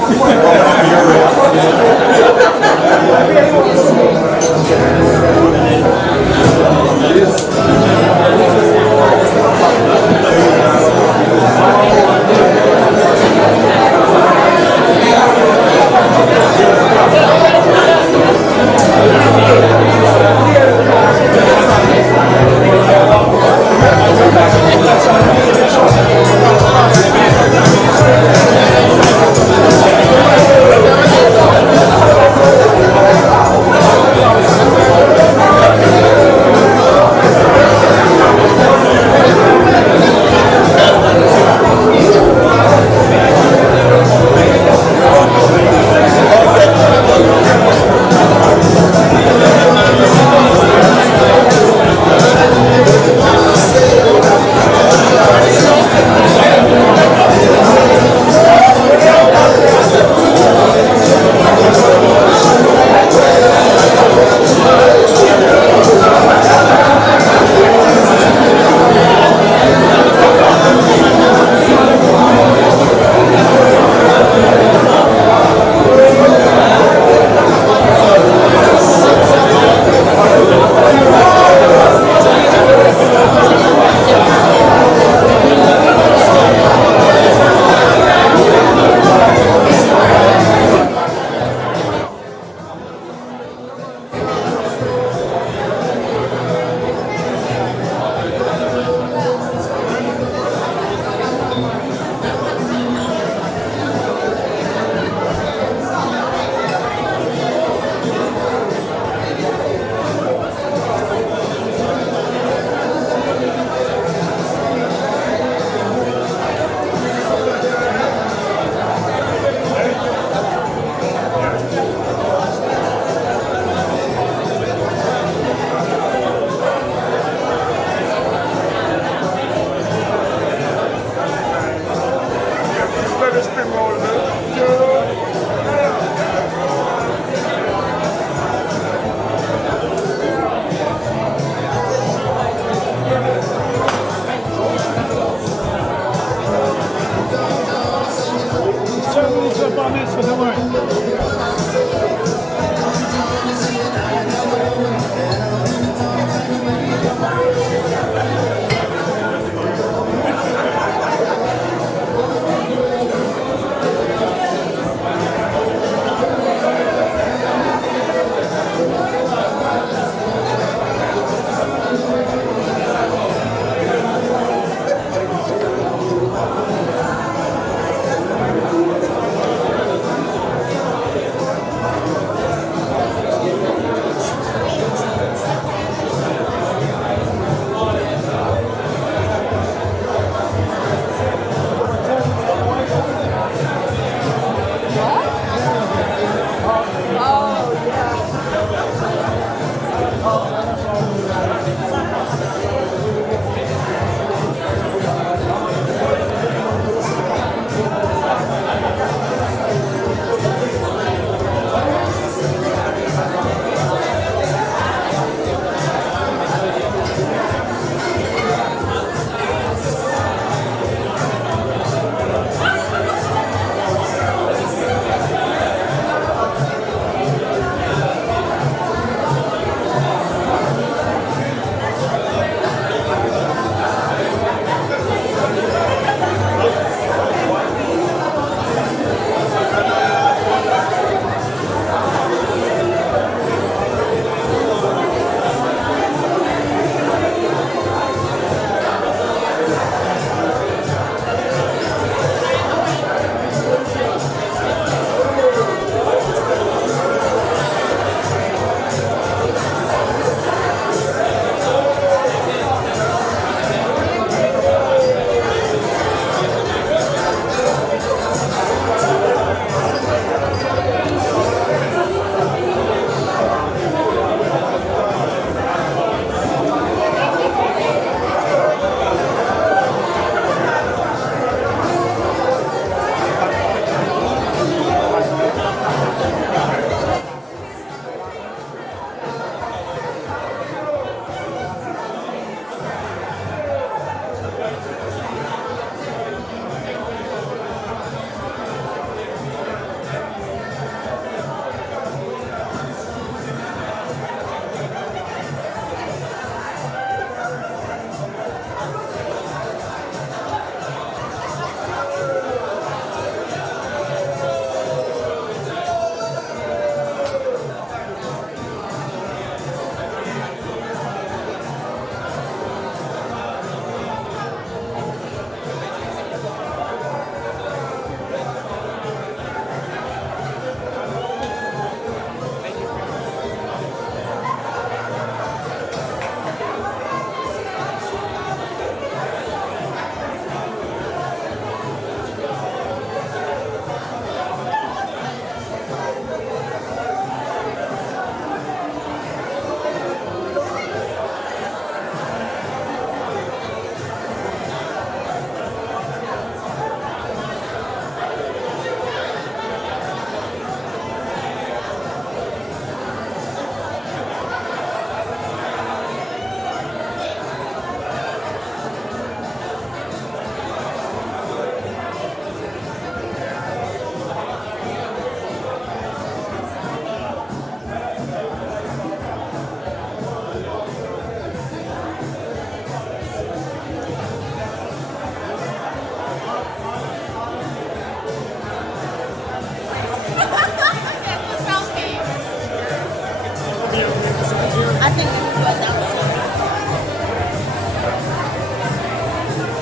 I think if you go downstairs.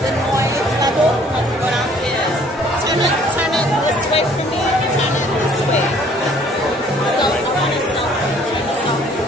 The noise level must go downstairs. Turn it this way for me. Turn it this way. So I want a selfie. Turn the selfie.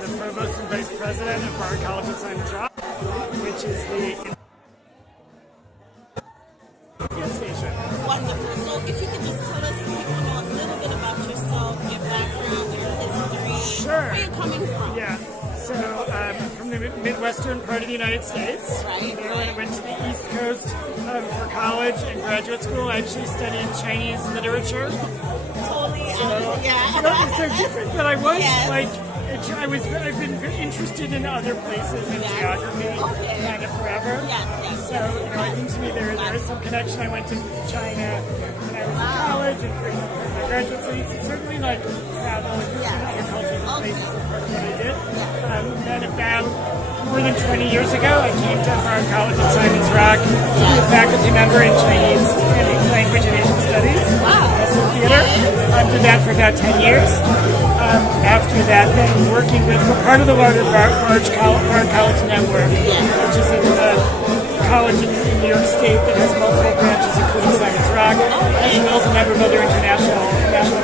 The Provost and Vice President of Bard College at Simon's Rock, which is the station. Wonderful. So if you could just tell us, people know a little bit about yourself, your background, your history. Sure. Where you're coming from. Yeah. So from the Midwestern part of the United States. Right. There, when I went to the East Coast for college and graduate school, I actually studied Chinese literature. Totally. Yeah. You know, they're different, but I was Yes. I've been interested in other places in geography kind of forever. Yes. So, I think to me there is some connection. I went to China when I was in college and for my graduate studies. It's certainly like travel and other cultures and places is part of what I did. Then about more than 20 years ago, I came to Bard College at Simon's Rock to be a faculty member in Chinese language and Asian studies. Wow. Also theater. Did that for about 10 years. After that, then working with part of the larger Bard College Network, which is a college in New York State that has multiple branches, including Simon's Rock, as well as a number of other international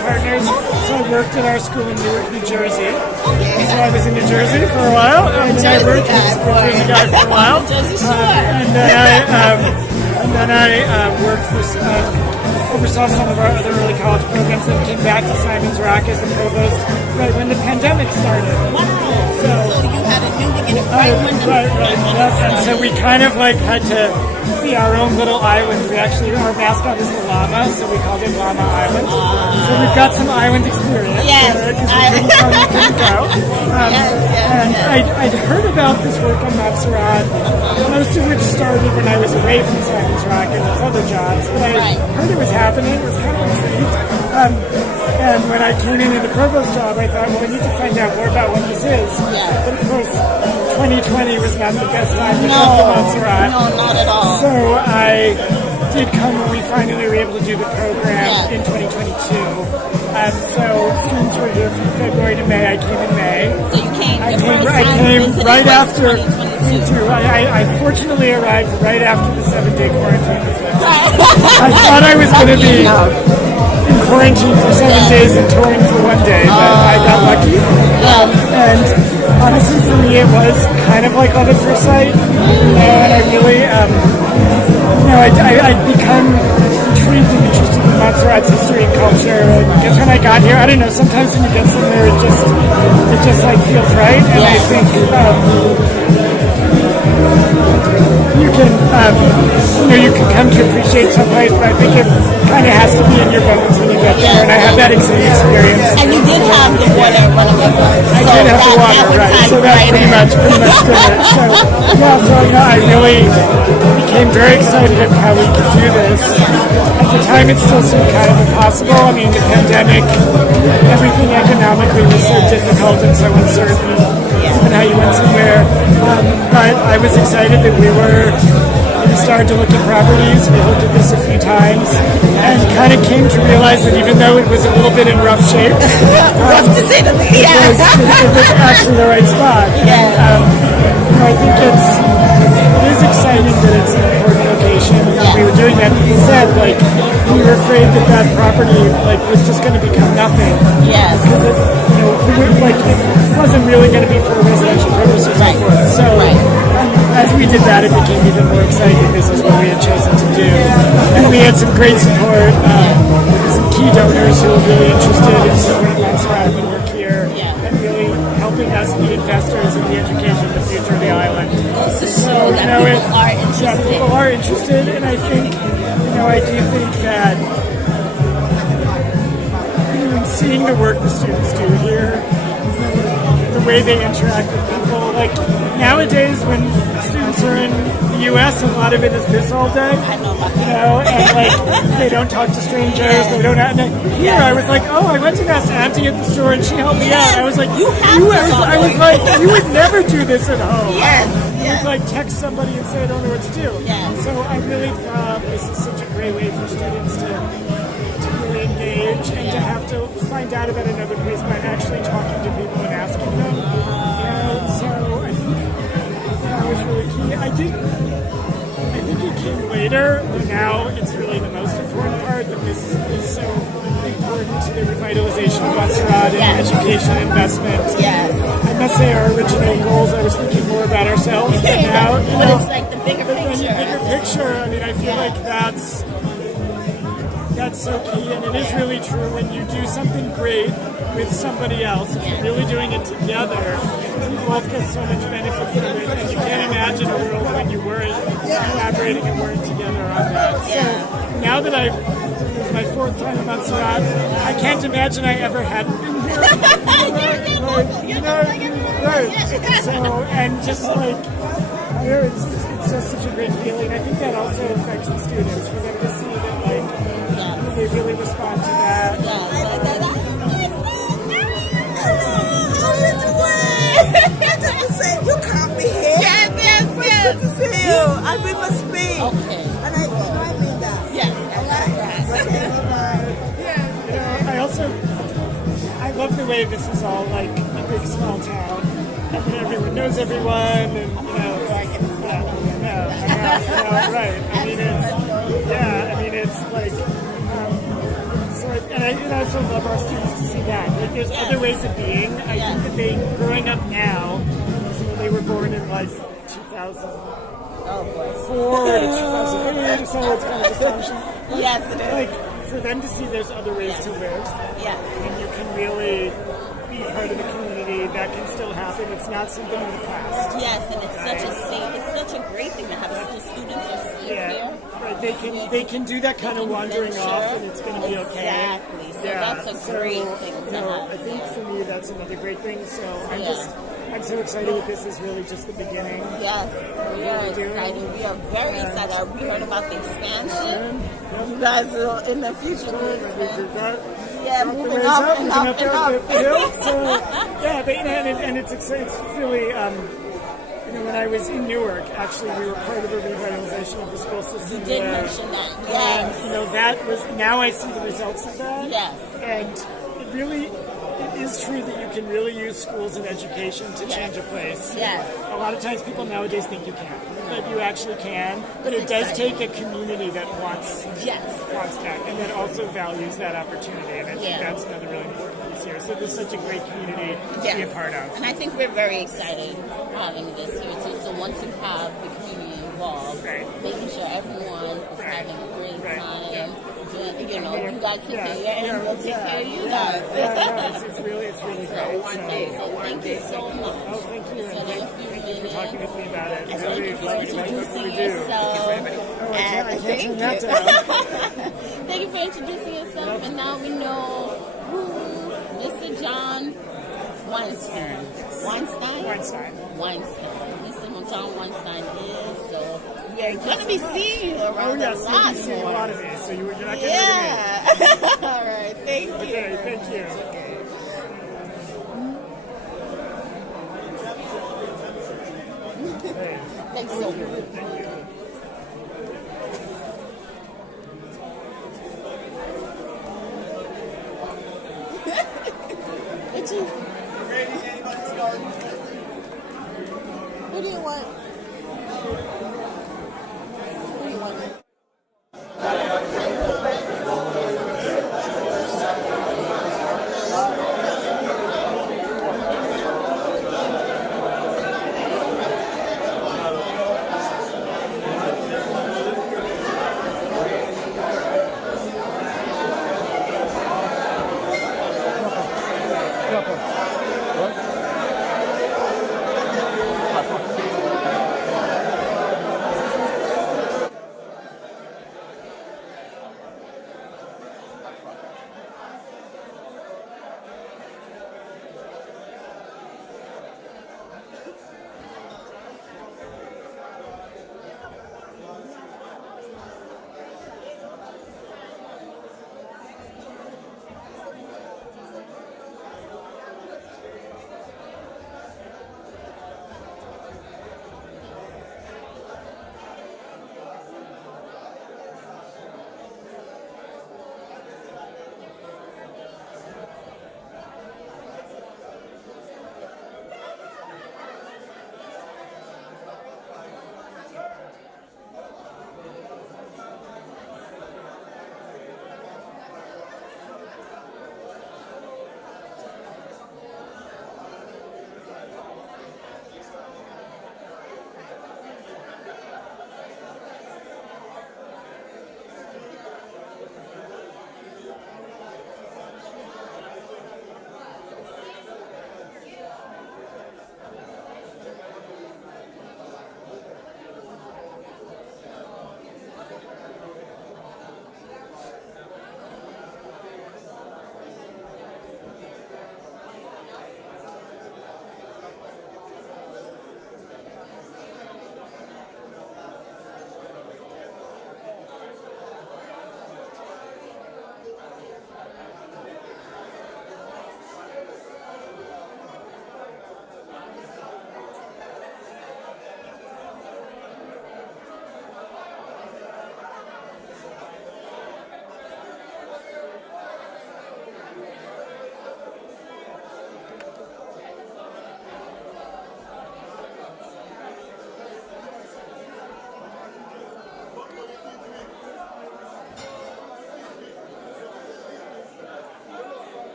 partners. So I worked at our school in Newark, New Jersey. So I was in New Jersey for a while, and then I worked as a Jersey guy for a while. And then I worked for oversaw some of our other early college programs, and came back to Simon's Rock as the provost right when the pandemic started. Wow. So you had a new beginning right when the Right. And so we kind of had to be our own little island. Our mascot is the llama, so we called it Llama Island. So we've got some island experience. Yes. Because we couldn't go. I'd heard about this work on Montserrat, most of which started when I was away from Simon's Rock and those other jobs. But I heard it was happening. It was kind of intrigued. And when I came into the provost job, I thought, well, I need to find out more about what this is. But of course, 2020 was not the best time to come to Montserrat. No, not at all. So I did come when we finally were able to do the program in 2022. So students were here from February to May. I came in May. So you came. I came right after. I fortunately arrived right after the 7-day quarantine. I thought I was going to be in quarantine for 7 days and touring for 1 day, but I got lucky. And honestly, for me, it was kind of like love at first sight. And I really, I'd become intrigued and interested in Montserrat's history and culture. And I guess when I got here, I don't know, sometimes when you get somewhere, it just feels right. And I think you can come to appreciate some place, but I think it kind of has to be in your bones when you get there, and I had that same experience. And you did have the water runaway boat. I did have the water, right? So that pretty much did it. So I really became very excited at how we could do this. At the time, it still seemed kind of impossible. I mean, the pandemic, everything economically was so difficult and so uncertain, even how you went somewhere. But I was excited that we started to look at properties. We looked at this a few times and kind of came to realize that even though it was a little bit in rough shape, rough to say the least. It was actually the right spot. I think it is exciting that it's an important location. We were doing that. You said we were afraid that property was just going to become nothing. Yes. Because it wasn't really going to be for residential purposes or so forth. So as we did that, it became even more exciting. This is what we had chosen to do, and we had some great support. Some key donors who were really interested in supporting Montserrat and work here, and really helping us be investors in the education of the future of the island. So people are interested. People are interested, and I think, I do think that in seeing the work the students do here, the way they interact with people, nowadays when students are in the U.S., a lot of it is this all day. I know about that. And they don't talk to strangers. They don't. Here, I was like, I went to that auntie at the store and she helped me out. I was like, I was like, you would never do this at home. Yes. You would text somebody and say, I don't know what to do. Yes. So I really thought this is such a great way for students to really engage and to have to find out about another place by actually talking to people and asking them. So I think that was really key. I think it came later, but now it's really the most important part that this is so important to the revitalization of Montserrat and education investment. Yes. I must say our original goals, I was thinking more about ourselves, but now, but it's like the bigger picture. The bigger picture, I mean, I feel like that's so key, and it is really true when you do something great with somebody else. If you're really doing it together, you both get so much benefit from it, and you can't imagine a world when you weren't collaborating and working together on that. So now that this is my fourth time in Montserrat, I can't imagine I ever hadn't been here. Right. So, and just it's just such a great feeling. I think that also affects the students, for them to see that they really respond to that. You can't be here. Yes. Good to see you. And we must be. Okay. And I mean that. Yes, I like that. I love the way this is all like a big small town, and that everyone knows everyone, and right. I mean, it's like. And I also love our students to see that. There's other ways of being. I think that growing up now, they were born in 2004 to 2008, so it's kind of astonishing. Yes, it is. For them to see there's other ways to live. Yeah. And you can really be part of the community. That can still happen. It's not something in the past. Yes, and it's such a great thing to have the students are safe here. Right, they can do that kind of wandering off, and it's going to be okay. Exactly. So that's a great thing to have. I think for me that's another great thing. So I'm so excited that this is really just the beginning. Yes, we are excited. We are very excited. We heard about the expansion. You guys will in the future. Moving up and up and up. And it's really. When I was in Newark, actually, we were part of a revitalization of the school system. You did mention that, yes. And, that was, now I see the results of that. Yes. And it is true that you can really use schools and education to change a place. Yes. A lot of times people nowadays think you can't, but you actually can. But it does take a community that wants that, and that also values that opportunity. And I think that's another really important piece here. So this is such a great community to be a part of. And I think we're very excited having this here too. So once you have the community involved, making sure everyone is having a great time. You guys take care of your and we'll take care of you guys. It's really great. So thank you so much. Oh, thank you. Thank you for talking with me about it. And thank you for introducing yourself. Thank you for introducing yourself. And now we know who Mr. John Weinstein. Weinstein? Weinstein. Mr. John Weinstein is, so you're going to be seeing you around a lot seeing more. a lot of me, so you're not getting Yeah. rid of me. All right, thank you. Okay, thank you. Okay. Thanks so much. It's you. Who do you want? Who do you want?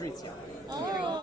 streets, yeah. Oh.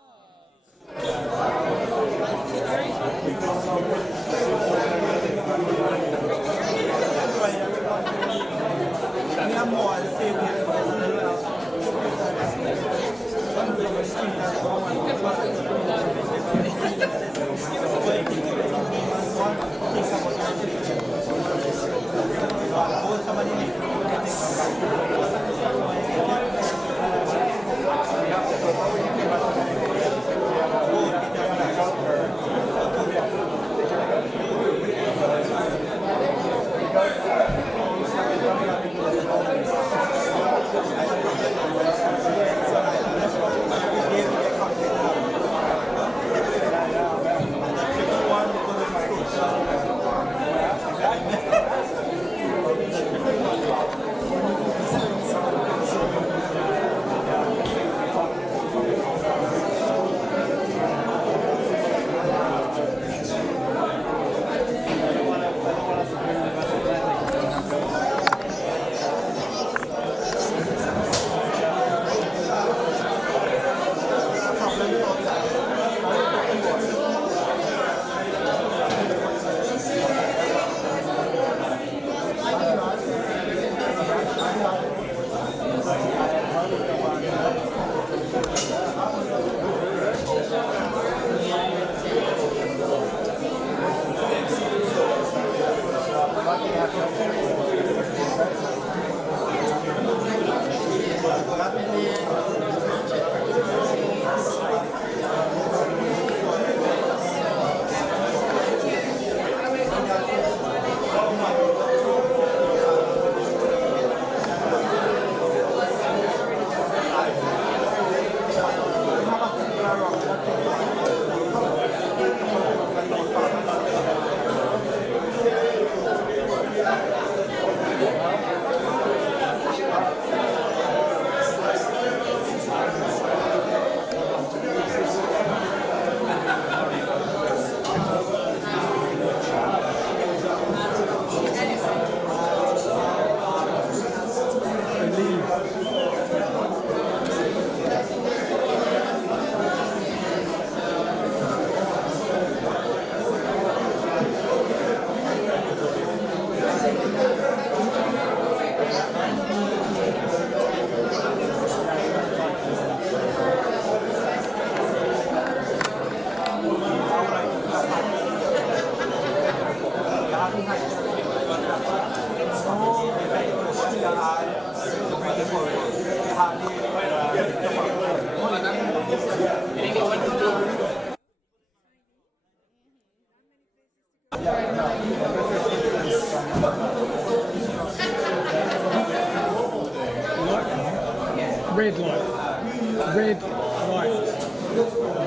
Red light. Red light.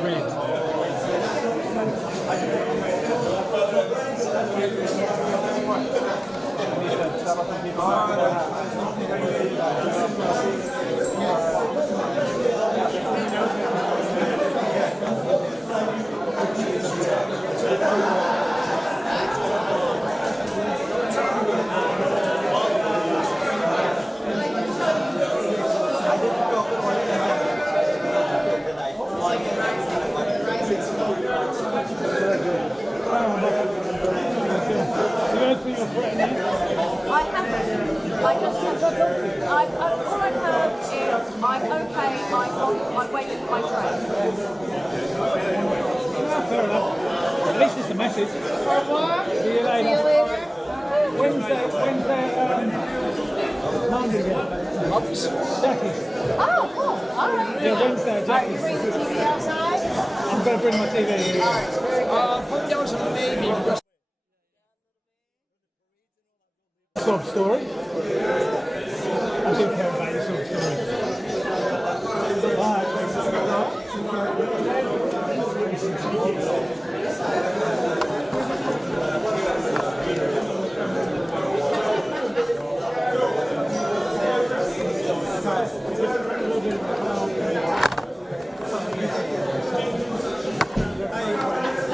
Red. Sob story. I do care about your sob story.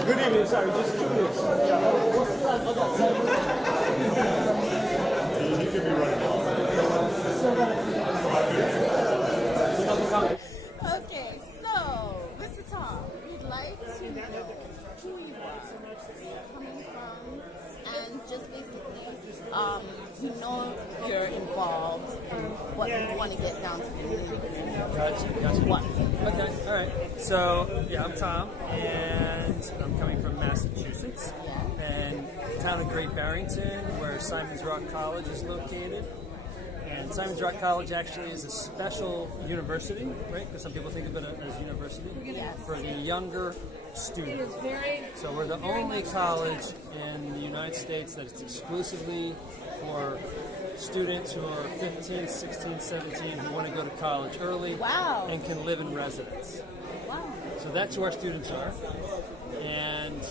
Good evening, sorry, just curious. Okay, coming from, and just basically, you're involved and what you want to get down to the nitty-gritty. Gotcha. What? Okay, all right. So, yeah, I'm Tom, and I'm coming from Massachusetts, and town of Great Barrington, where Simon's Rock College is located. And Simon's Rock College actually is a special university, right? Because some people think of it as university for the younger students. So we're the only college in the United States that is exclusively for students who are 15, 16, 17 who want to go to college early and can live in residence. So that's who our students are. And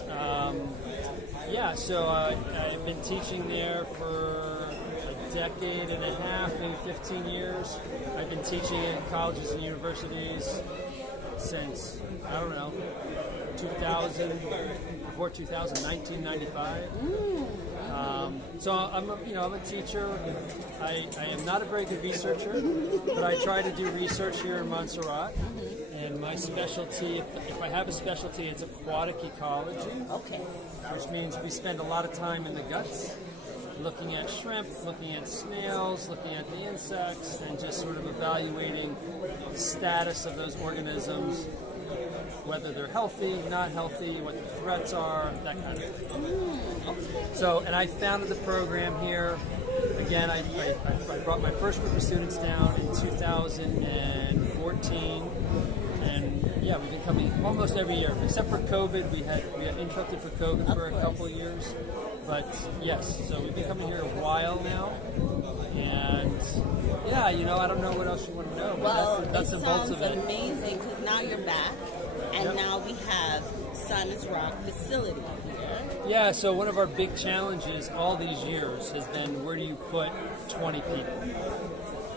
so I've been teaching there for a decade and a half, maybe 15 years. I've been teaching in colleges and universities since, 2000, before 2000, 1995. So I'm a teacher. I am not a very good researcher, but I try to do research here in Montserrat. And my specialty, if I have a specialty, it's aquatic ecology. Okay. Which means we spend a lot of time in the guts, looking at shrimp, looking at snails, looking at the insects, and just sort of evaluating the status of those organisms, whether they're healthy, not healthy, what the threats are, that kind of thing. So, and I founded the program here. Again, I brought my first group of students down in 2014, and we've been coming almost every year, except for COVID. We had interrupted for COVID for a couple of years, but yes, so we've been coming here a while now, and I don't know what else you want to know. Well, but that's it the bolts of sounds it. amazing because now you're back, and now we have Simon's Rock facility here. Yeah, so one of our big challenges all these years has been, where do you put 20 people,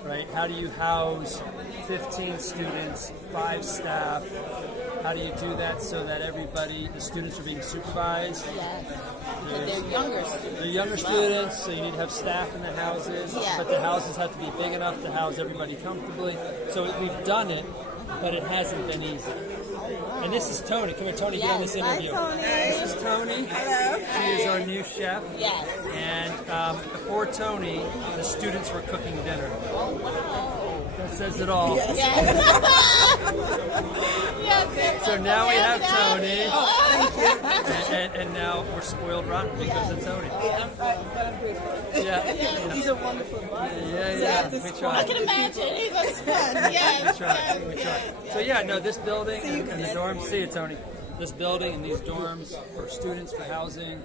right? How do you house 15 students, 5 staff? How do you do that so that the students are being supervised? Yes, because they're younger students. They're younger students, so you need to have staff in the houses, but the houses have to be big enough to house everybody comfortably. So we've done it, but it hasn't been easy. And this is Tony. Come here, Tony, get in this interview. Hi, Tony. This is Tony. Hello. She is our new chef. Yes. And before Tony, the students were cooking dinner. Oh, wow. That says it all. Yes. So now we have Tony. Oh, thank you. And now we're spoiled rotten because of Tony. I'm grateful. Yeah. These are wonderful bosses. Yeah. We try. I can imagine. It was fun. Yes. We try. So this building and the dorms. See you, Tony. This building and these dorms for students, for housing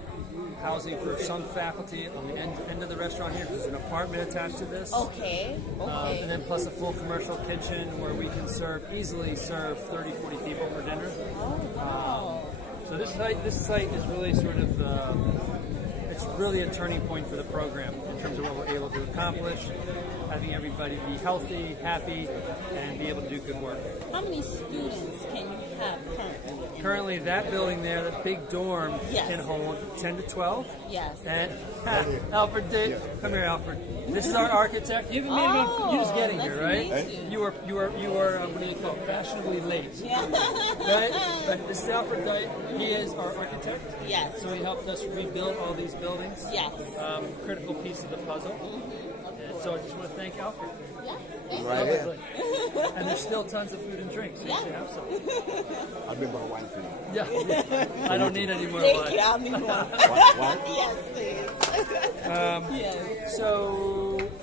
for some faculty on the end of the restaurant here. There's an apartment attached to this. Okay. And then plus a full commercial kitchen where we can easily serve 30, 40 people for dinner. So this site is really sort of it's really a turning point for the program in terms of what we're able to accomplish, having everybody be healthy, happy, and be able to do good work. How many students can you have currently? Currently, that building there, that big dorm, can hold 10 to 12. Yes. And Alfred, come here, Alfred. This is our architect. You haven't made you're just getting here, right? You are what do you call it, fashionably late. Yeah. Right? But this is Alfred Dyke. He is our architect. Yes. So he helped us rebuild all these buildings. Yes. Critical piece of the puzzle. And so I just want to thank Alfred. Yes. Right here. And there's still tons of food and drinks. So you should have some. I'll bring more wine for you. Yeah. I don't need any more Thank wine. you. I'll need more. Wine? Yes, please.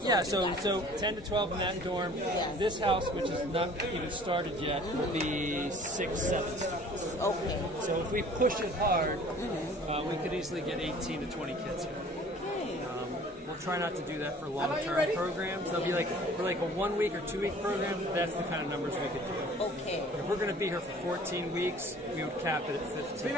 Yes. So 10 to 12 in that dorm. Yes. This house, which is not even started yet, will be 6, 7 students. Okay. So if we push it hard, we could easily get 18 to 20 kids here. We'll try not to do that for long-term programs. They'll be for a 1 week or 2 week program. That's the kind of numbers we could do. Okay. But if we're going to be here for 14 weeks, we would cap it at 15.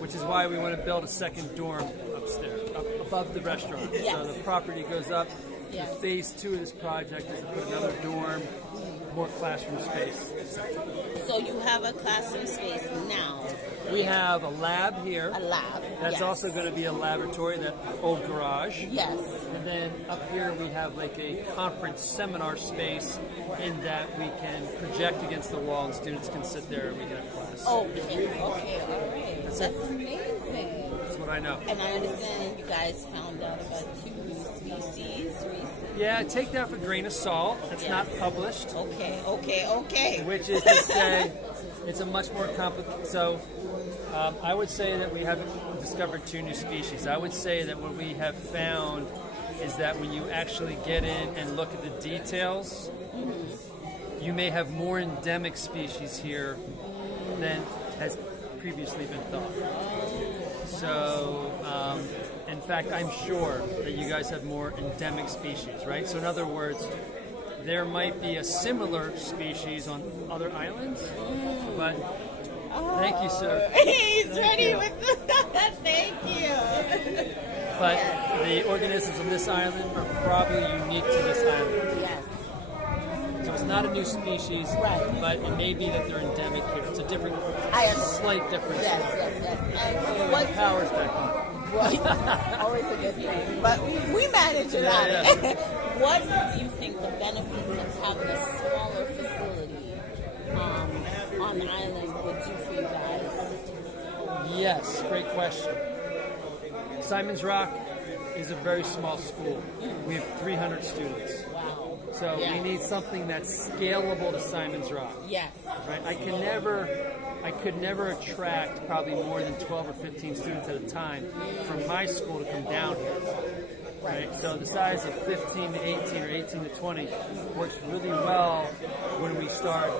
Which is why we want to build a second dorm upstairs, up above the restaurant. Yes. So the property goes up. Yes. The phase 2 of this project is to put another dorm, more classroom space. So you have a classroom space now. We have a lab here. A lab. That's yes. also going to be a laboratory, that old garage. Yes. And then up here we have like a conference seminar space in that we can project against the wall and students can sit there and we can have class. Okay, all right. That's amazing. That's what I know. And I understand you guys found out about 2 new species recently. Yeah, take that with a grain of salt. It's not published. Okay. Which is to say, it's a much more complicated. So, I would say that we haven't discovered 2 new species. I would say that what we have found is that when you actually get in and look at the details, you may have more endemic species here than has previously been thought. So, in fact, I'm sure that you guys have more endemic species, right? So in other words, there might be a similar species on other islands, but thank you, sir. He's ready with thank you. But the organisms on this island are probably unique to this island. Yes. So it's not a new species, right. But it may be that they're endemic here. It's a different, slight difference. Yes. And what powers back home? Right. Always a good thing. But we manage it out. Yeah. What do you think the benefits of having a smaller facility on the island would do for you guys? Yes, great question. Simon's Rock is a very small school. We have 300 students. Wow. So we need something that's scalable to Simon's Rock. Yes. Right? I could never attract probably more than 12 or 15 students at a time from my school to come down here. Right? So the size of 15 to 18 or 18 to 20 works really well when we start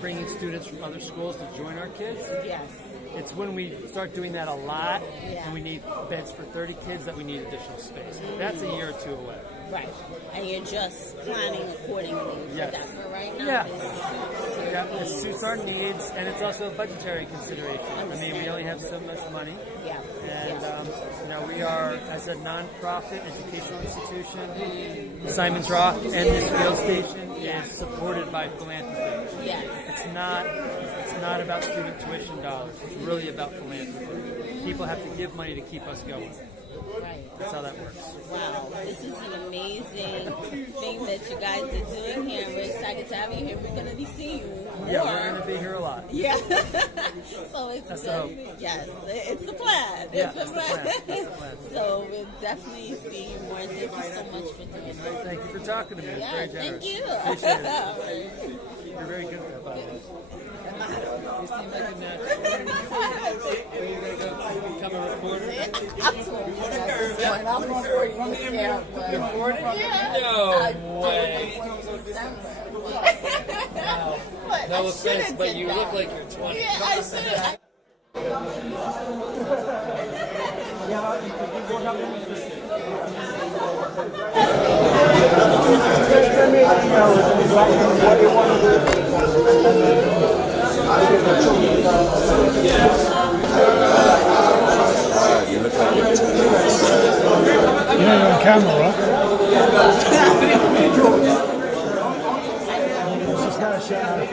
bringing students from other schools to join our kids. Yes. It's when we start doing that a lot and we need beds for 30 kids that we need additional space. That's a year or 2 away. Right. And you're just planning accordingly for that. For right now, it suits our needs, and it's also a budgetary consideration. I mean, we only have so much money. Yeah. And we are, as a non-profit educational institution, Simon's Rock and this field station is supported by philanthropy. Yes. It's not about student tuition dollars. It's really about philanthropy. People have to give money to keep us going. Right. That's how that works. Wow. This is an amazing thing that you guys are doing here. We're excited to have you here. We're going to be seeing you more. Yeah, we're going to be here a lot. Yeah. So it's That's the hope. Yes, it's the plan. Yeah, It's the plan. That's the plan. So we'll definitely see you more. Thank you so much for doing this. Thank you for talking to me. It's very generous. Thank you. Appreciate it. You're very good at that, by the way. You seem like a natural. Are you going to go become a reporter? I'm recording. You're 40? Yeah. No way. Wow. No offense, but you look like you're 20. Yeah, I should. You're on camera, right? It's just not a shout out.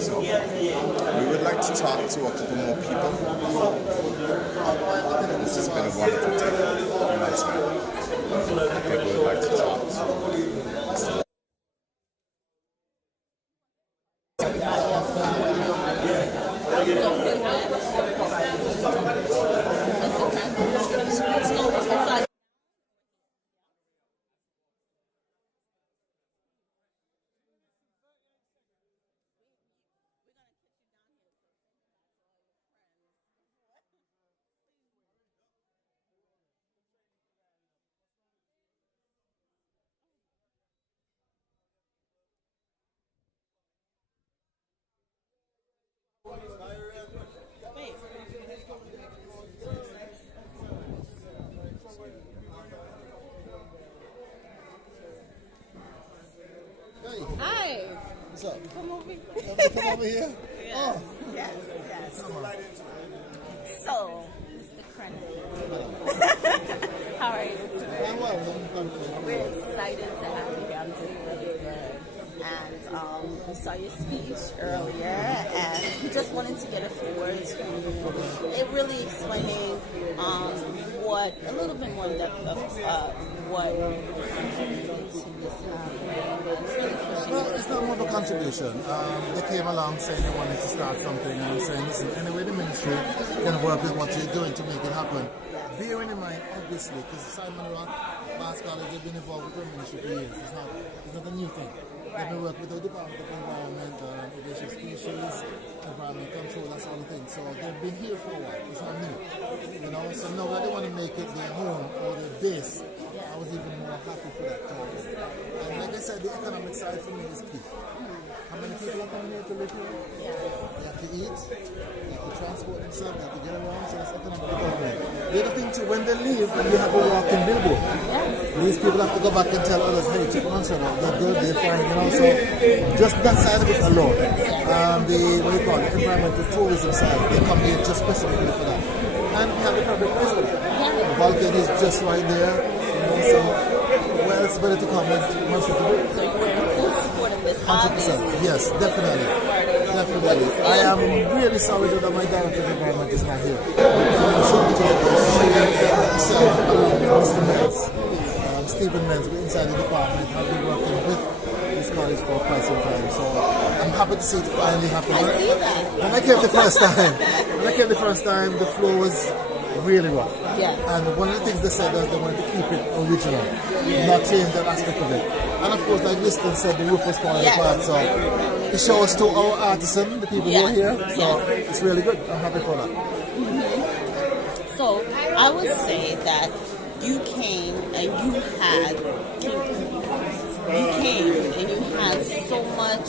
So, we would like to talk to a couple more people. This has been a wonderful day. Very nice night. I think we would like to talk to Hi. What's up? Come over here. Come over here? Yes. Oh. Yes. So, Mr. Crennan, how are you today? I'm well. We're excited to have you here. I'm doing really good. And we saw your speech earlier, and we just wanted to get a few words from you. It really explaining what a little bit more in depth of what well, it's not more of a contribution. They came along saying they wanted to start something, and I'm saying, listen, anyway, the ministry can work with what you're doing to make it happen. Bearing in mind, obviously, because Simon Rock, Mass College, they've been involved with the ministry for years. It's not a new thing. They've been working with the Department of Environment, Invasive Species, Environment Control, that's all the things. So they've been here for a while. It's not new. You know, so now that they want to make it their home or their base, I was even more happy for that talk. And like I said, the economic side for me is key. How many people are coming here to live here? They have to eat, they have to transport themselves, they have to get around, so that's economic development. The other thing too, when they leave, you have a walking billboard. These people have to go back and tell others, hey, check Montserrat, they're good, they're fine, you know, so just that side of it alone. The, what do you call it, environmental tourism side, they come here just specifically for that. And we have the perfect place for that. The volcano is just right there, you know, so well, it's better to come and Montserrat to do it. So you were in full support of this hobby? 100%, yes, definitely. Definitely. I am really sorry that my director of environment is not here. Stephen Menz, inside the department, have been working with this college for quite some time. So I'm happy to see it finally happen. I see that. When I came the first time, the floor was really rough. Yes. And one of the things they said is they wanted to keep it original, not change that aspect of it. And of course, like Liston said, the roof was falling apart. So it shows to our artisan, the people who are here. So it's really good. I'm happy for that. Mm-hmm. So I would say that you came and you had so much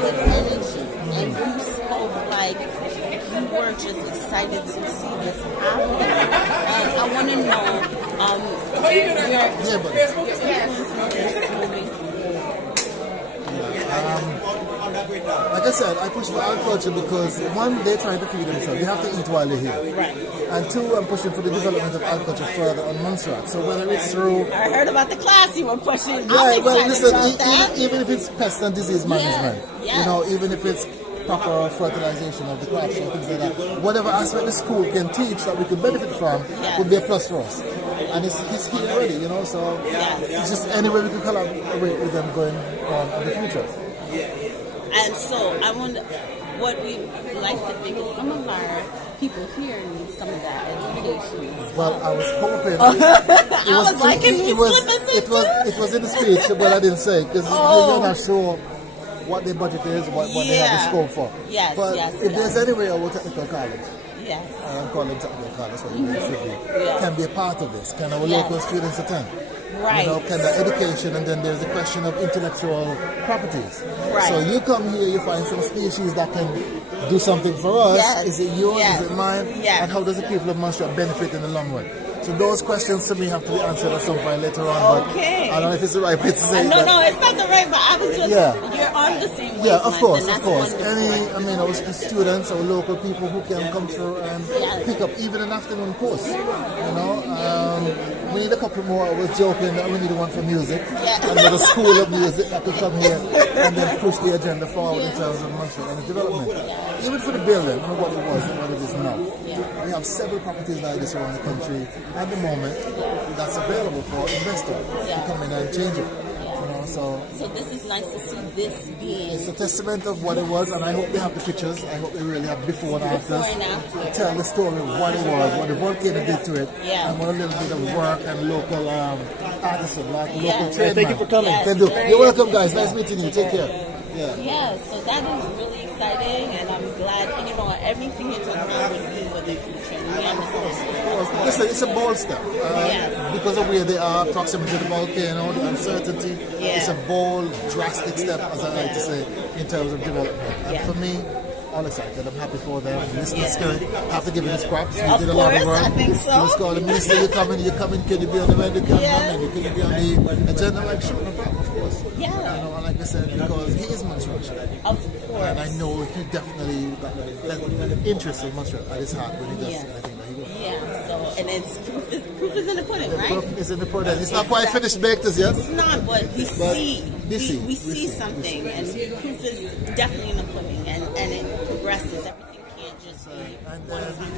good energy, and you spoke like you were just excited to see this happen. And I want to know your influence moving like I said, I push for agriculture because one, they're trying to feed themselves. They have to eat while they're here. Right. And two, I'm pushing for the development of agriculture further on Montserrat. So whether it's through... I heard about the class you were pushing. Yeah, I'm well, listen, about that. even if it's pest and disease management, you know, even if it's proper fertilization of the crops or things like that, whatever aspect the school can teach that we could benefit from would be a plus for us. And it's here already, you know, so it's just any way we can collaborate with them going on in the future. And so I wonder what we like to think is some of our people here need some of that education. Well, I was hoping. It was in the speech, but I didn't say because they're not sure what their budget is, what they have the scope for. Yes, but if there's any way our technical college, yes, I am calling technical college, what it should be, can be a part of this. Can our local students attend? Right. You know, kind of education, and then there's the question of intellectual properties. Right. So you come here, you find some species that can do something for us. Yes. Is it yours? Yes. Is it mine? Yes. And how does the people of Montserrat benefit in the long run? So those questions to me have to be answered at some point later on. Okay. But I don't know if it's the right way to say it. No, it's not the right, but I was just, you're on the same way. Yeah, of course. Wonderful. Our students, our local people who can come through and pick up even an afternoon course. You know, we need a couple more. I was joking that we need one for music. Another school of music that could come here and then push the agenda forward in terms of Montserrat and its development. Even for the building, I don't know what it was and what it is now. We have several properties like this around the country at the moment that's available for investors to come in and change it. You know, so this is nice to see this being. It's a testament of what it was, and I hope they have the pictures. I hope they really have before and after to tell the story of what it was, what the volcano did to it, and what a little bit of work and local artisan, like local trade. Thank you for coming. You're welcome, guys. Nice meeting you. Take care. Yeah, so that is really exciting, and I'm glad, everything you're talking about would be for the future. We understand. Listen, it's a bold step. Because of where they are, proximity to the volcano, the uncertainty, it's a bold, drastic step, as I like to say, in terms of development. And for me, all excited. I'm happy for them. Mr. Scurry, have to give him his props. He did a lot of work. I think so. He was called the minister. You come in, can you be on the menu? Can you be on the agenda? Like, sure, no problem, of course. Yeah. You know, like I said, because he is Montserrat. Of course. And I know he definitely got an interest in Montserrat at his heart when he does anything that he does. Yeah, so and it's proof is in the pudding, right? Proof is in the pudding. It's not quite finished baked as yet. It's not, but we see something, and proof is definitely in the pudding, and it progresses. Everything can't just be. And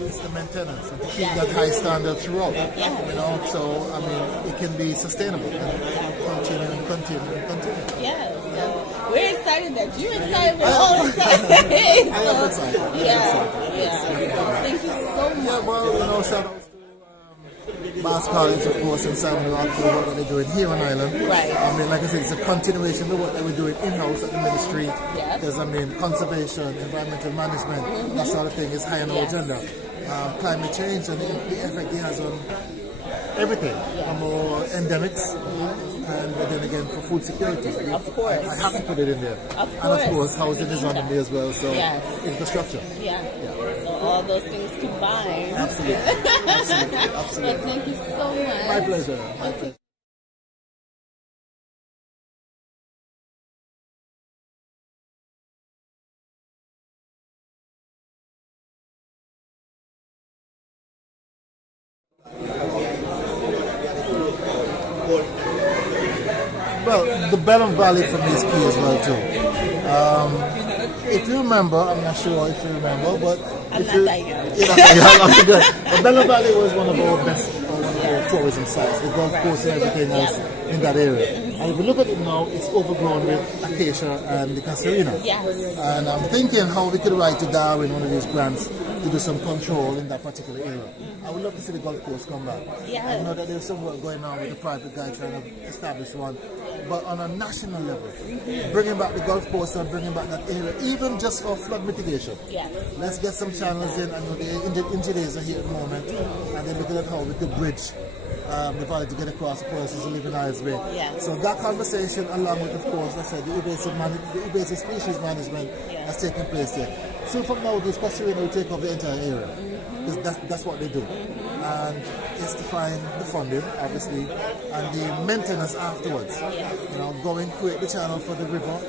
it's the maintenance and to keep that high standard throughout. You know, so I mean, it can be sustainable and continue. Yeah, so we're excited that you're excited. We're all excited. I am excited. Yeah. Thank you so much. Yeah, well, you know, shout out to Mass College, of course, and Ceremonial for the work that they're doing here on Island. Right. I mean, like I said, it's a continuation of the work that we're doing in-house at the ministry. Because, I mean, conservation, environmental management, that sort of thing is high on our agenda. Climate change and the effect it has on everything, from our endemics, and then again for food security. Of course. I have to put it in there. Of And of course, housing is on me as well, so infrastructure. Yeah. So all those things combined. Absolutely. Well, thank you so much. My pleasure. Well, the Belém Valley for me is key as well too. If you remember, I'm not sure if you remember, but I'm if not you, that young. Good. The Belém Valley was one of our best, one of our tourism sites. The golf course and everything else in that area. And if you look at it now, it's overgrown with acacia and the castorina. And I'm thinking how we could write to Darwin one of these grants to do some control in that particular area. I would love to see the golf course come back. I know that there's some work going on with the private guy trying to establish one, but on a national level, bringing back the golf course and bringing back that area, even just for flood mitigation. Let's get some channels in. I know the engineers are here at the moment, and they're looking at how we could bridge the valley to get across the persons who live in Islesby. So that conversation, along with, of course, I said, the invasive species management has taken place here. So from now, this Pastorina will take over the entire area, because that's what they do. And it's to find the funding, obviously, and the maintenance afterwards. You know, create the channel for the river,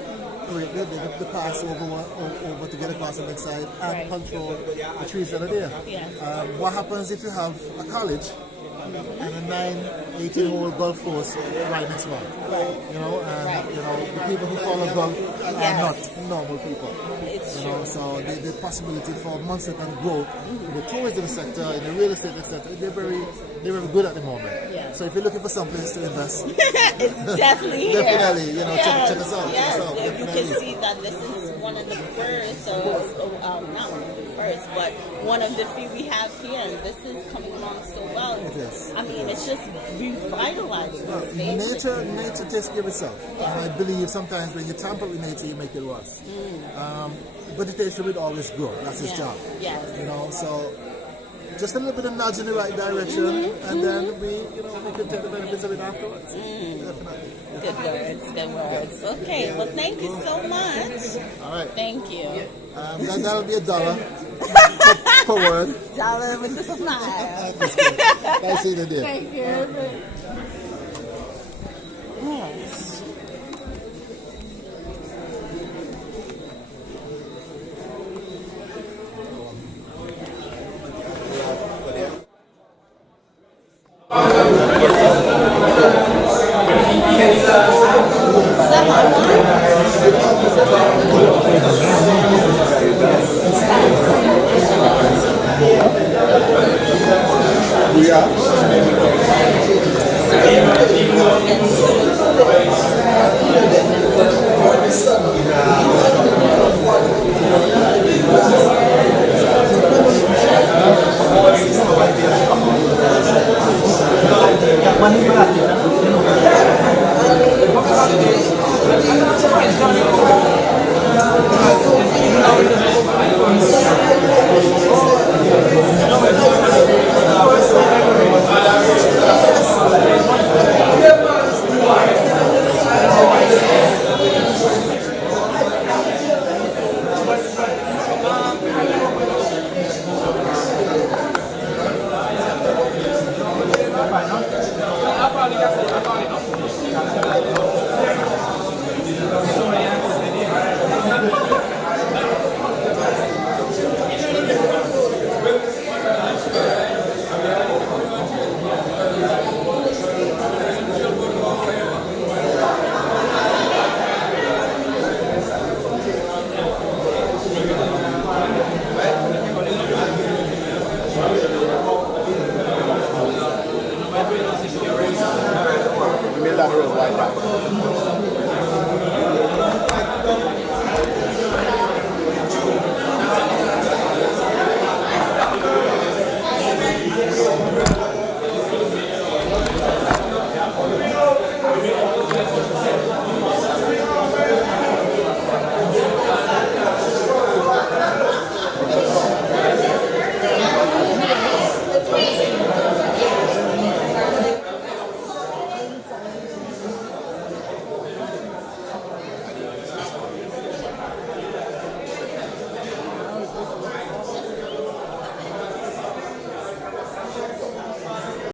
create the pass over to get across the next side, and control the trees that are there. What happens if you have a college and a 18-hole golf course right next door? You know, and you know, the people who follow golf are not normal people. You know, so the possibility for Montserrat growth in the tourism sector, in the real estate sector, they're very good at the moment. So if you're looking for some place to invest, it's definitely here. Definitely, you know, check us out. You can see that this is one of the first, not one of the first, but one of the few we have here, and this is coming along so well. It is. I mean, it's just revitalizing the space. Nature takes care of itself. And I believe sometimes when you tamper with nature, you make it worse. Vegetation will always grow. That's its job. You know, so just a little bit of nudge in the right direction, and then we can take the benefits of it afterwards. Definitely. Good words. Okay, well, thank you so much. All right. Thank you. That'll be $1 per word. $1 with a smile. Nice seeing you there. Thank you. Yes. right back.